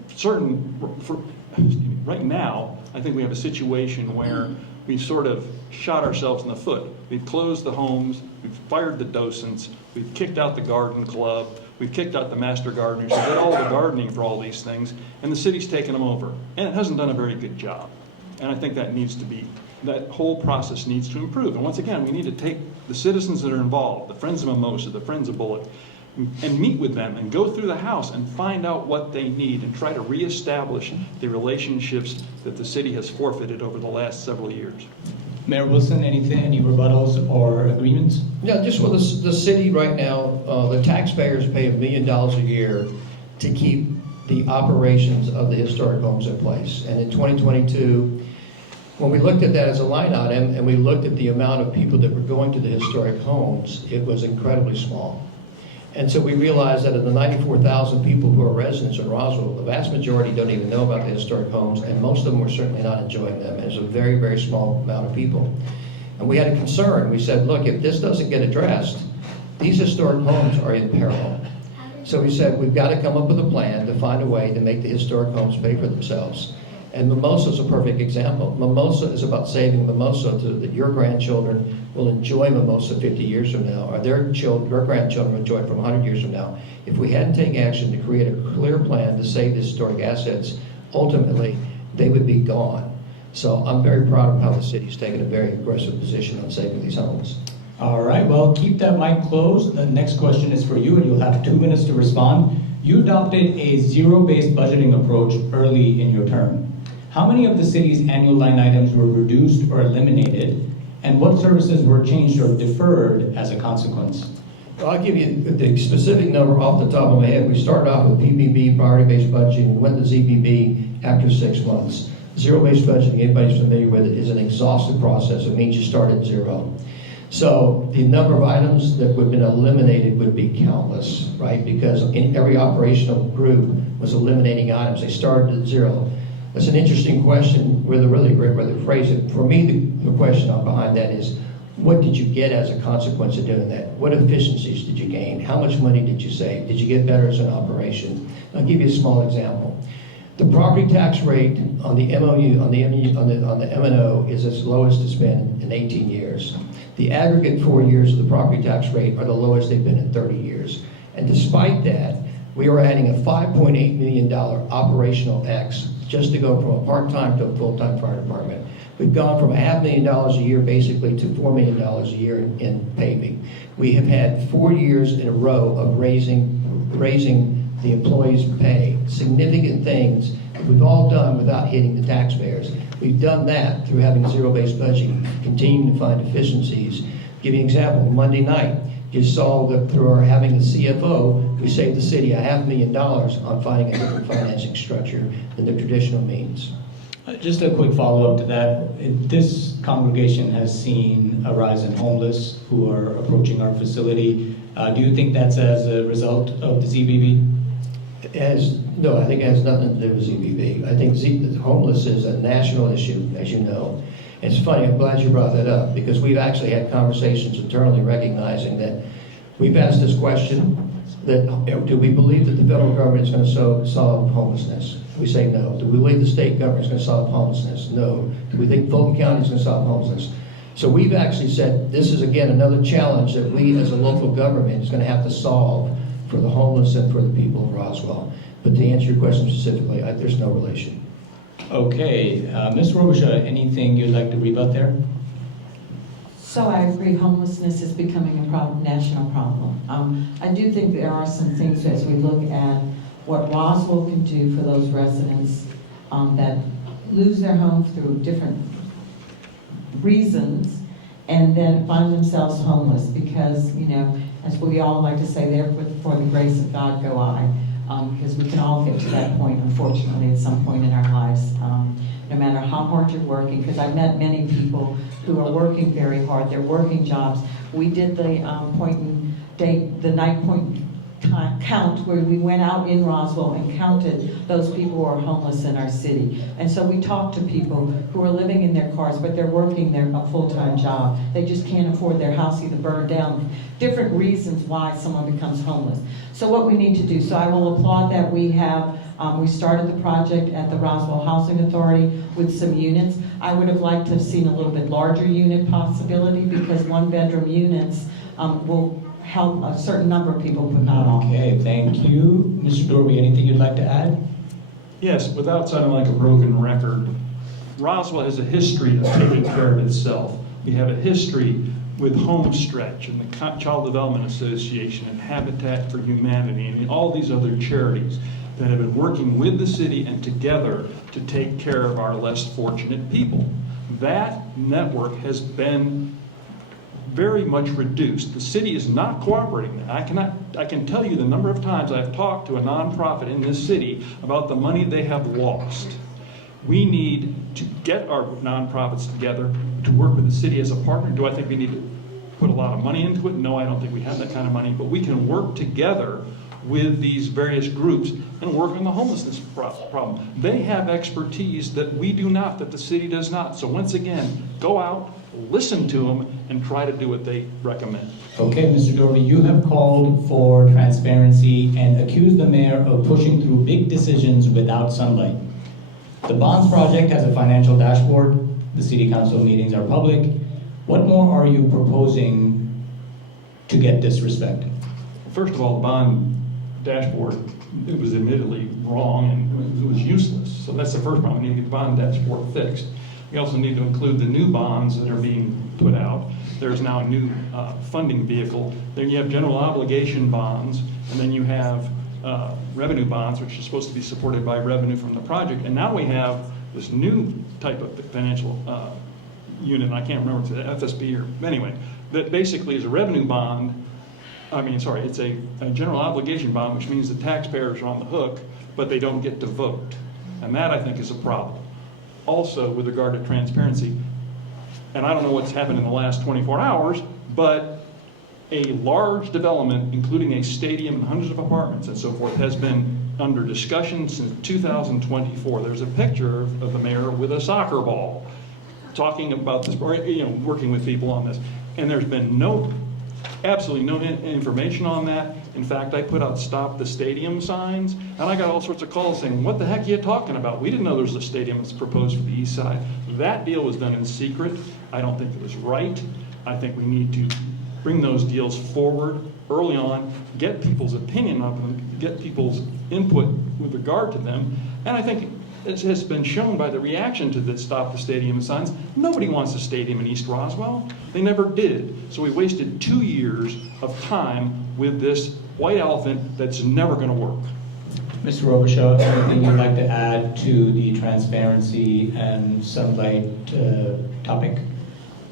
right now, I think we have a situation where we've sort of shot ourselves in the foot. We've closed the homes, we've fired the docents, we've kicked out the garden club, we've kicked out the master gardeners who did all the gardening for all these things, and the city's taken them over. And it hasn't done a very good job. And I think that needs to be, that whole process needs to improve. And once again, we need to take the citizens that are involved, the Friends of Mimosa, the Friends of Bullock, and meet with them and go through the house and find out what they need and try to reestablish the relationships that the city has forfeited over the last several years. Mayor Wilson, anything, any rebuttals or agreements? Yeah, just with the city right now, the taxpayers pay $1 million a year to keep the operations of the historic homes in place. And in 2022, when we looked at that as a line item and we looked at the amount of people that were going to the historic homes, it was incredibly small. And so we realized that of the 94,000 people who are residents in Roswell, the vast majority don't even know about the historic homes, and most of them were certainly not enjoying them. It's a very, very small amount of people. And we had a concern. We said, look, if this doesn't get addressed, these historic homes are in peril. So we said, we've got to come up with a plan to find a way to make the historic homes pay for themselves. And Mimosa is a perfect example. Mimosa is about saving Mimosa so that your grandchildren will enjoy Mimosa 50 years from now, or their grandchildren will enjoy it from 100 years from now. If we hadn't taken action to create a clear plan to save the historic assets, ultimately, they would be gone. So I'm very proud of how the city's taken a very aggressive position on saving these homes. All right, well, keep that mic closed. The next question is for you, and you'll have 2 minutes to respond. You adopted a zero-based budgeting approach early in your term. How many of the city's annual line items were reduced or eliminated, and what services were changed or deferred as a consequence? Well, I'll give you the specific number off the top of my head. We started off with PBB, priority-based budgeting, went to ZBB after 6 months. Zero-based budgeting, anybody's familiar with it, is an exhaustive process. It means you start at zero. So the number of items that would have been eliminated would be countless, right? Because in every operational group was eliminating items. They started at zero. That's an interesting question, really great way to phrase it. For me, the question behind that is, what did you get as a consequence of doing that? What efficiencies did you gain? How much money did you save? Did you get better as an operation? I'll give you a small example. The property tax rate on the MOU, on the M&O is as low as it's been in 18 years. The aggregate 4 years of the property tax rate are the lowest they've been in 30 years. And despite that, we are adding a $5.8 million operational X just to go from a part-time to a full-time fire department. We've gone from $500,000 a year basically to $4 million a year in paving. We have had 4 years in a row of raising the employees' pay. Significant things that we've all done without hitting the taxpayers. We've done that through having zero-based budgeting, continuing to find efficiencies. Give you an example, Monday night, you saw that through our having the CFO, we saved the city $500,000 on finding a different financing structure than the traditional means. Just a quick follow-up to that. This congregation has seen a rise in homeless who are approaching our facility. Do you think that's as a result of the ZBB? No, I think it has nothing to do with ZBB. I think homeless is a national issue, as you know. It's funny, I'm glad you brought that up, because we've actually had conversations internally recognizing that we've asked this question, that do we believe that the federal government is going to solve homelessness? We say no. Do we believe the state government is going to solve homelessness? No. Do we think Fulton County is going to solve homelessness? So we've actually said this is, again, another challenge that we as a local government is going to have to solve for the homeless and for the people of Roswell. But to answer your question specifically, there's no relation. Okay, Ms. Robichaux, anything you'd like to rebut there? So I agree, homelessness is becoming a problem, national problem. I do think there are some things as we look at what Roswell can do for those residents that lose their home through different reasons and then find themselves homeless because, you know, as we all like to say, there for the grace of God go I. Because we can all get to that point, unfortunately, at some point in our lives. no matter how hard you're working, because I've met many people who are working very hard, they're working jobs. We did the the night point count where we went out in Roswell and counted those people who are homeless in our city. And so we talked to people who are living in their cars, but they're working a full-time job. They just can't afford their house either burned down. Different reasons why someone becomes homeless. So what we need to do, so I will applaud that we have, we started the project at the Roswell Housing Authority with some units. I would have liked to have seen a little bit larger unit possibility because one-bedroom units will help a certain number of people, but not all. Okay, thank you. Mr. Dorvee, anything you'd like to add? Yes, without sounding like a broken record, Roswell has a history of taking care of itself. We have a history with Homestretch and the Child Development Association and Habitat for Humanity and all these other charities that have been working with the city and together to take care of our less fortunate people. That network has been very much reduced. The city is not cooperating. I can tell you the number of times I've talked to a nonprofit in this city about the money they have lost. We need to get our nonprofits together to work with the city as a partner. Do I think we need to put a lot of money into it? No, I don't think we have that kind of money, but we can work together with these various groups and work on the homelessness problem. They have expertise that we do not, that the city does not. So once again, go out, listen to them, and try to do what they recommend. Okay, Mr. Dorvee, you have called for transparency and accused the mayor of pushing through big decisions without sunlight. The Bonds Project has a financial dashboard. The city council meetings are public. What more are you proposing to get disrespected? First of all, the bond dashboard, it was admittedly wrong and it was useless. So that's the first problem. We need to get the bond dashboard fixed. We also need to include the new bonds that are being put out. There's now a new funding vehicle. Then you have general obligation bonds, and then you have revenue bonds, which are supposed to be supported by revenue from the project. And now we have this new type of financial unit, and I can't remember if it's the FSB or, anyway, that basically is a revenue bond. It's a general obligation bond, which means the taxpayers are on the hook, but they don't get to vote. And that, I think, is a problem. Also, with regard to transparency, and I don't know what's happened in the last 24 hours, but a large development, including a stadium and hundreds of apartments and so forth, has been under discussion since 2024. There's a picture of the mayor with a soccer ball talking about this, working with people on this. And there's been absolutely no information on that. In fact, I put out "Stop the Stadium" signs, and I got all sorts of calls saying, "What the heck are you talking about? We didn't know there was a stadium that's proposed for the east side." That deal was done in secret. I don't think it was right. I think we need to bring those deals forward early on, get people's opinion of them, get people's input with regard to them, and I think it has been shown by the reaction to the "Stop the Stadium" signs. Nobody wants a stadium in East Roswell. They never did. So we wasted 2 years of time with this white elephant that's never going to work. Mr. Robichaux, anything you'd like to add to the transparency and sunlight topic?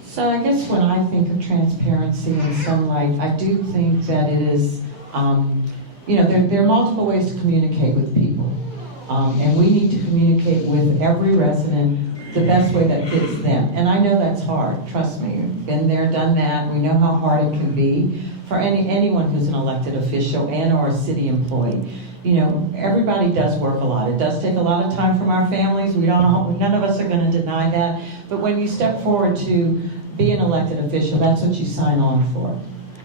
So I guess when I think of transparency and sunlight, I do think that it is, there are multiple ways to communicate with people. And we need to communicate with every resident the best way that fits them. And I know that's hard, trust me. Been there, done that. We know how hard it can be for anyone who's an elected official and or a city employee. Everybody does work a lot. It does take a lot of time from our families. None of us are going to deny that. But when you step forward to be an elected official, that's what you sign on for.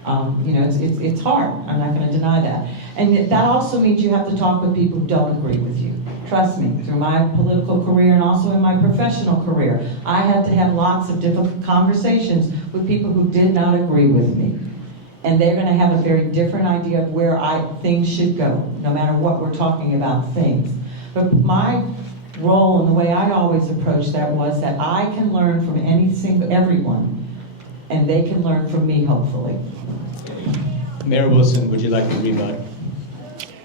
It's hard. I'm not going to deny that. And that also means you have to talk with people who don't agree with you. Trust me, through my political career and also in my professional career, I had to have lots of difficult conversations with people who did not agree with me. And they're going to have a very different idea of where things should go, no matter what we're talking about things. But my role and the way I always approached that was that I can learn from everyone, and they can learn from me, hopefully. Mayor Wilson, would you like to rebut?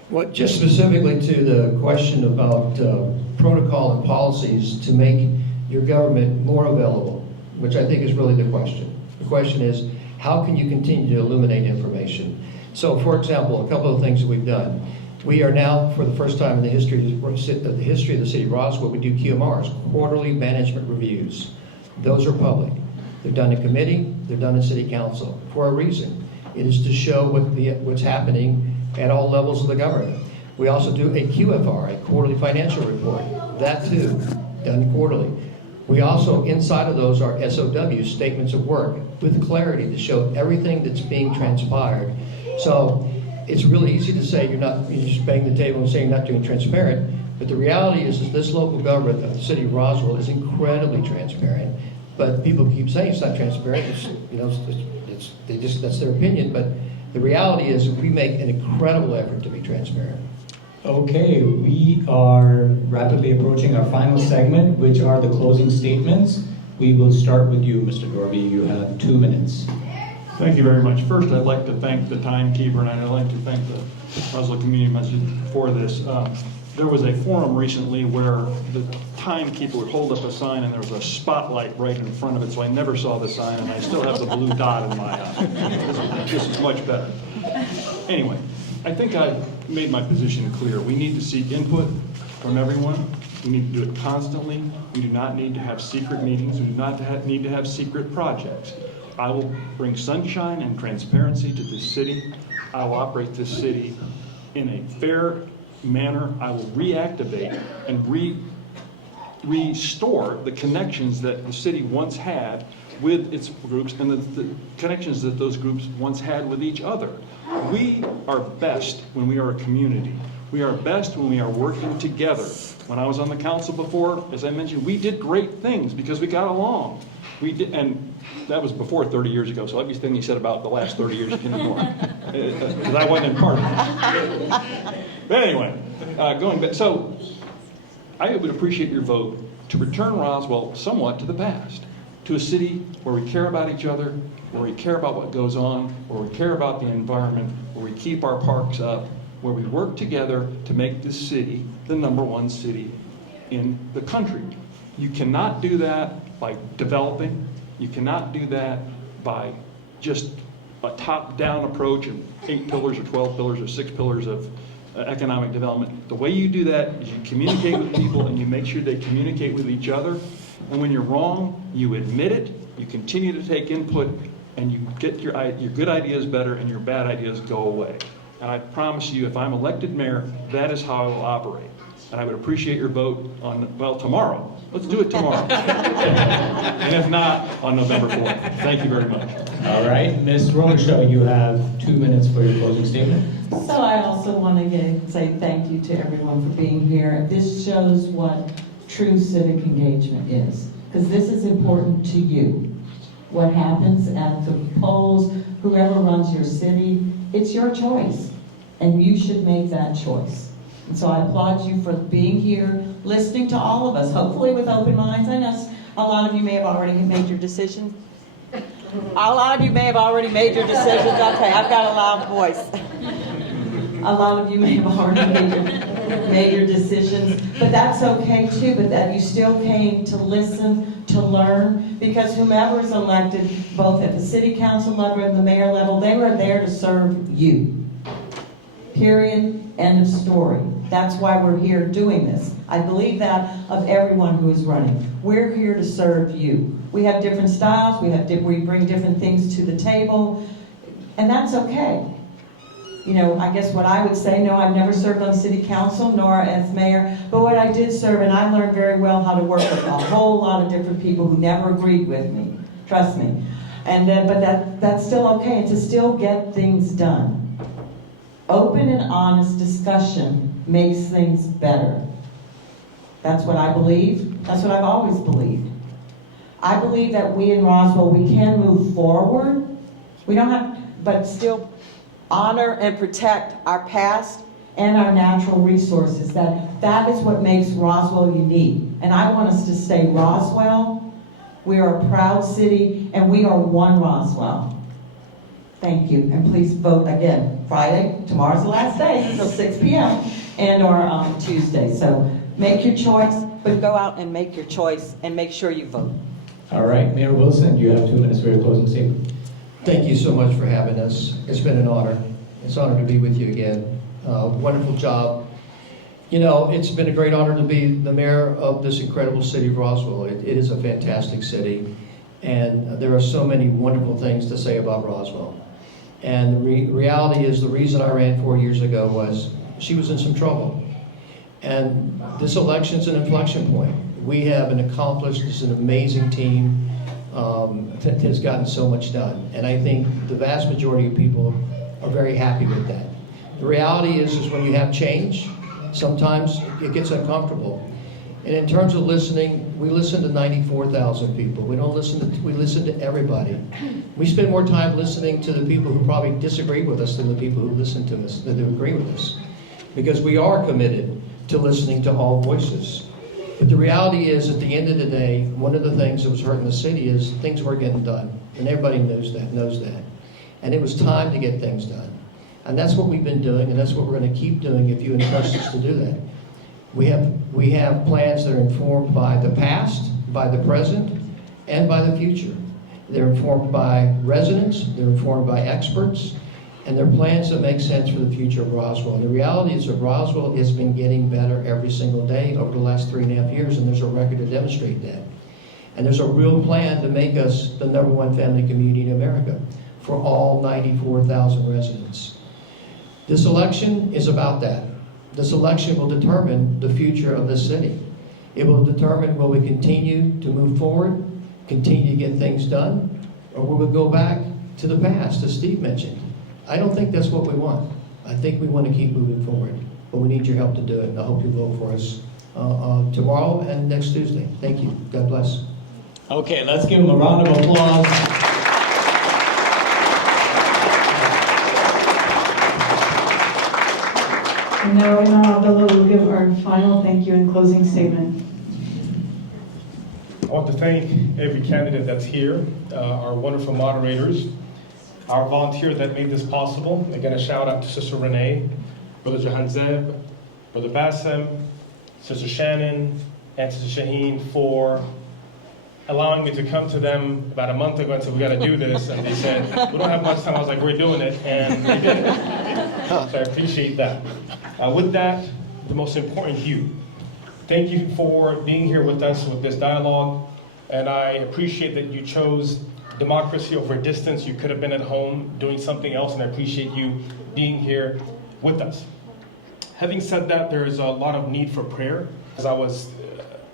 Well, just specifically to the question about protocol and policies to make your government more available, which I think is really the question. The question is, how can you continue to illuminate information? So, for example, a couple of things that we've done. We are now, for the first time in the history of the city of Roswell, we do QMRs, quarterly management reviews. Those are public. They're done in committee, they're done in city council for a reason. It is to show what's happening at all levels of the government. We also do a QFR, a quarterly financial report. That too, done quarterly. We also, inside of those, are SOWs, statements of work, with clarity to show everything that's being transpired. So it's really easy to say you're just banging the table and saying you're not doing transparent, but the reality is this local government of the city of Roswell is incredibly transparent. But people keep saying it's not transparent. That's their opinion. But the reality is we make an incredible effort to be transparent. Okay, we are rapidly approaching our final segment, which are the closing statements. We will start with you, Mr. Dorvee. You have 2 minutes. Thank you very much. First, I'd like to thank the timekeeper, and I'd like to thank the Roswell Community Majid for this. There was a forum recently where the timekeeper would hold up a sign and there was a spotlight right in front of it, so I never saw the sign, and I still have the blue dot in my eye. This is much better. Anyway, I think I've made my position clear. We need to seek input from everyone. We need to do it constantly. We do not need to have secret meetings. We do not need to have secret projects. I will bring sunshine and transparency to this city. I will operate this city in a fair manner. I will reactivate and restore the connections that the city once had with its groups and the connections that those groups once had with each other. We are best when we are a community. We are best when we are working together. When I was on the council before, as I mentioned, we did great things because we got along. We did, and that was before 30 years ago, so everything you said about the last 30 years you can ignore, because I wasn't in part of it. But anyway, going back, so I would appreciate your vote to return Roswell somewhat to the past, to a city where we care about each other, where we care about what goes on, where we care about the environment, where we keep our parks up, where we work together to make this city the #1 city in the country. You cannot do that by developing. You cannot do that by just a top-down approach of 8 pillars or 12 pillars or 6 pillars of economic development. The way you do that is you communicate with people and you make sure they communicate with each other. And when you're wrong, you admit it, you continue to take input, and you get your good ideas better and your bad ideas go away. And I promise you, if I'm elected mayor, that is how I will operate. And I would appreciate your vote on, well, tomorrow. Let's do it tomorrow. And if not, on November 4th. Thank you very much. All right, Ms. Robichaux, you have 2 minutes for your closing statement. So I also want to say thank you to everyone for being here. This shows what true civic engagement is, because this is important to you. What happens at the polls, whoever runs your city, it's your choice, and you should make that choice. And so I applaud you for being here, listening to all of us, hopefully with open minds. I know a lot of you may have already made your decisions. A lot of you may have already made your decisions. Okay, I've got a loud voice. A lot of you may have already made your decisions, but that's okay too, but that you still came to listen, to learn, because whomever is elected, both at the city council level and the mayor level, they were there to serve you. Period. End of story. That's why we're here doing this. I believe that of everyone who is running. We're here to serve you. We have different styles, we bring different things to the table, and that's okay. You know, I guess what I would say, no, I've never served on city council, nor as mayor, but what I did serve, and I learned very well how to work with a whole lot of different people who never agreed with me, trust me. And but that's still okay, and to still get things done. Open and honest discussion makes things better. That's what I believe. That's what I've always believed. I believe that we in Roswell, we can move forward. We don't have, but still honor and protect our past and our natural resources. That is what makes Roswell unique. And I want us to stay Roswell. We are a proud city, and we are one Roswell. Thank you, and please vote again. Friday, tomorrow's the last day, until 6 p.m. and or Tuesday. So make your choice, but go out and make your choice and make sure you vote. All right, Mayor Wilson, you have 2 minutes for your closing statement. Thank you so much for having us. It's been an honor. It's an honor to be with you again. Wonderful job. You know, it's been a great honor to be the mayor of this incredible city of Roswell. It is a fantastic city, and there are so many wonderful things to say about Roswell. And the reality is, the reason I ran 4 years ago was she was in some trouble. And this election's an inflection point. We have an accomplished, this is an amazing team that has gotten so much done. And I think the vast majority of people are very happy with that. The reality is when you have change, sometimes it gets uncomfortable. And in terms of listening, we listen to 94,000 people. We listen to everybody. We spend more time listening to the people who probably disagree with us than the people who listen to us, that agree with us. Because we are committed to listening to all voices. But the reality is, at the end of the day, one of the things that was hurting the city is things weren't getting done. And everybody knows that. And it was time to get things done. And that's what we've been doing, and that's what we're going to keep doing if you entrust us to do that. We have plans that are informed by the past, by the present, and by the future. They're informed by residents, they're informed by experts, and they're plans that make sense for the future of Roswell. And the reality is that Roswell has been getting better every single day over the last 3.5 years, and there's a record to demonstrate that. And there's a real plan to make us the #1 family community in America for all 94,000 residents. This election is about that. This election will determine the future of this city. It will determine will we continue to move forward, continue to get things done, or will we go back to the past, as Steve mentioned. I don't think that's what we want. I think we want to keep moving forward, but we need your help to do it, and I hope you vote for us tomorrow and next Tuesday. Thank you. God bless. Okay, let's give him a round of applause. And now Abdullah will give our final thank you and closing statement. I want to thank every candidate that's here, our wonderful moderators, our volunteer that made this possible. Again, a shout out to Sister Renee, Brother Jahanzeb, Brother Bassem, Sister Shannon, and Sister Shaheen for allowing me to come to them about a month ago and said, we got to do this. And they said, we don't have much time. I was like, we're doing it. And we did it. So I appreciate that. With that, the most important, you. Thank you for being here with us with this dialogue. And I appreciate that you chose democracy over distance. You could have been at home doing something else, and I appreciate you being here with us. Having said that, there is a lot of need for prayer. As I was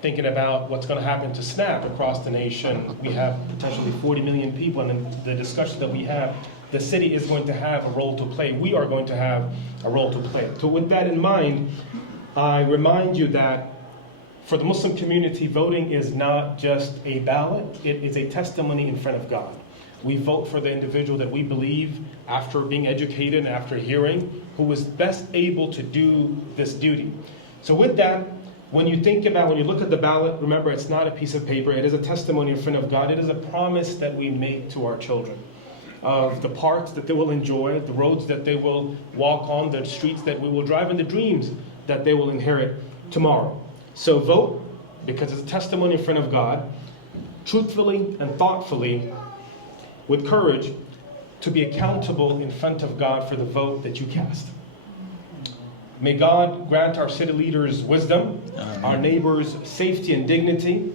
thinking about what's going to happen to SNAP across the nation, we have potentially 40 million people, and in the discussion that we have, the city is going to have a role to play. We are going to have a role to play. So with that in mind, I remind you that for the Muslim community, voting is not just a ballot, it is a testimony in front of God. We vote for the individual that we believe, after being educated and after hearing, who is best able to do this duty. So with that, when you look at the ballot, remember it's not a piece of paper, it is a testimony in front of God. It is a promise that we make to our children of the parks that they will enjoy, the roads that they will walk on, the streets that we will drive, and the dreams that they will inherit tomorrow. So vote, because it's a testimony in front of God, truthfully and thoughtfully, with courage, to be accountable in front of God for the vote that you cast. May God grant our city leaders wisdom, our neighbors safety and dignity,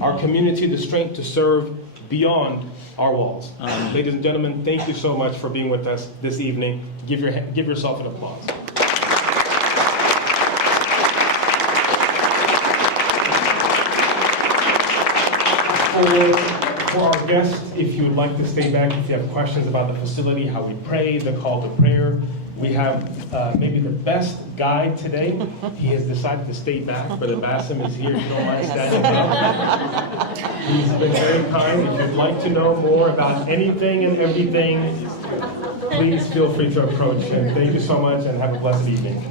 our community the strength to serve beyond our walls. Ladies and gentlemen, thank you so much for being with us this evening. Give yourself an applause. For our guests, if you would like to stay back, if you have questions about the facility, how we pray, the call to prayer, we have maybe the best guide today. He has decided to stay back. Brother Bassem is here, if you don't mind standing up. He's been very kind. If you'd like to know more about anything and everything, please feel free to approach him. Thank you so much and have a blessed evening.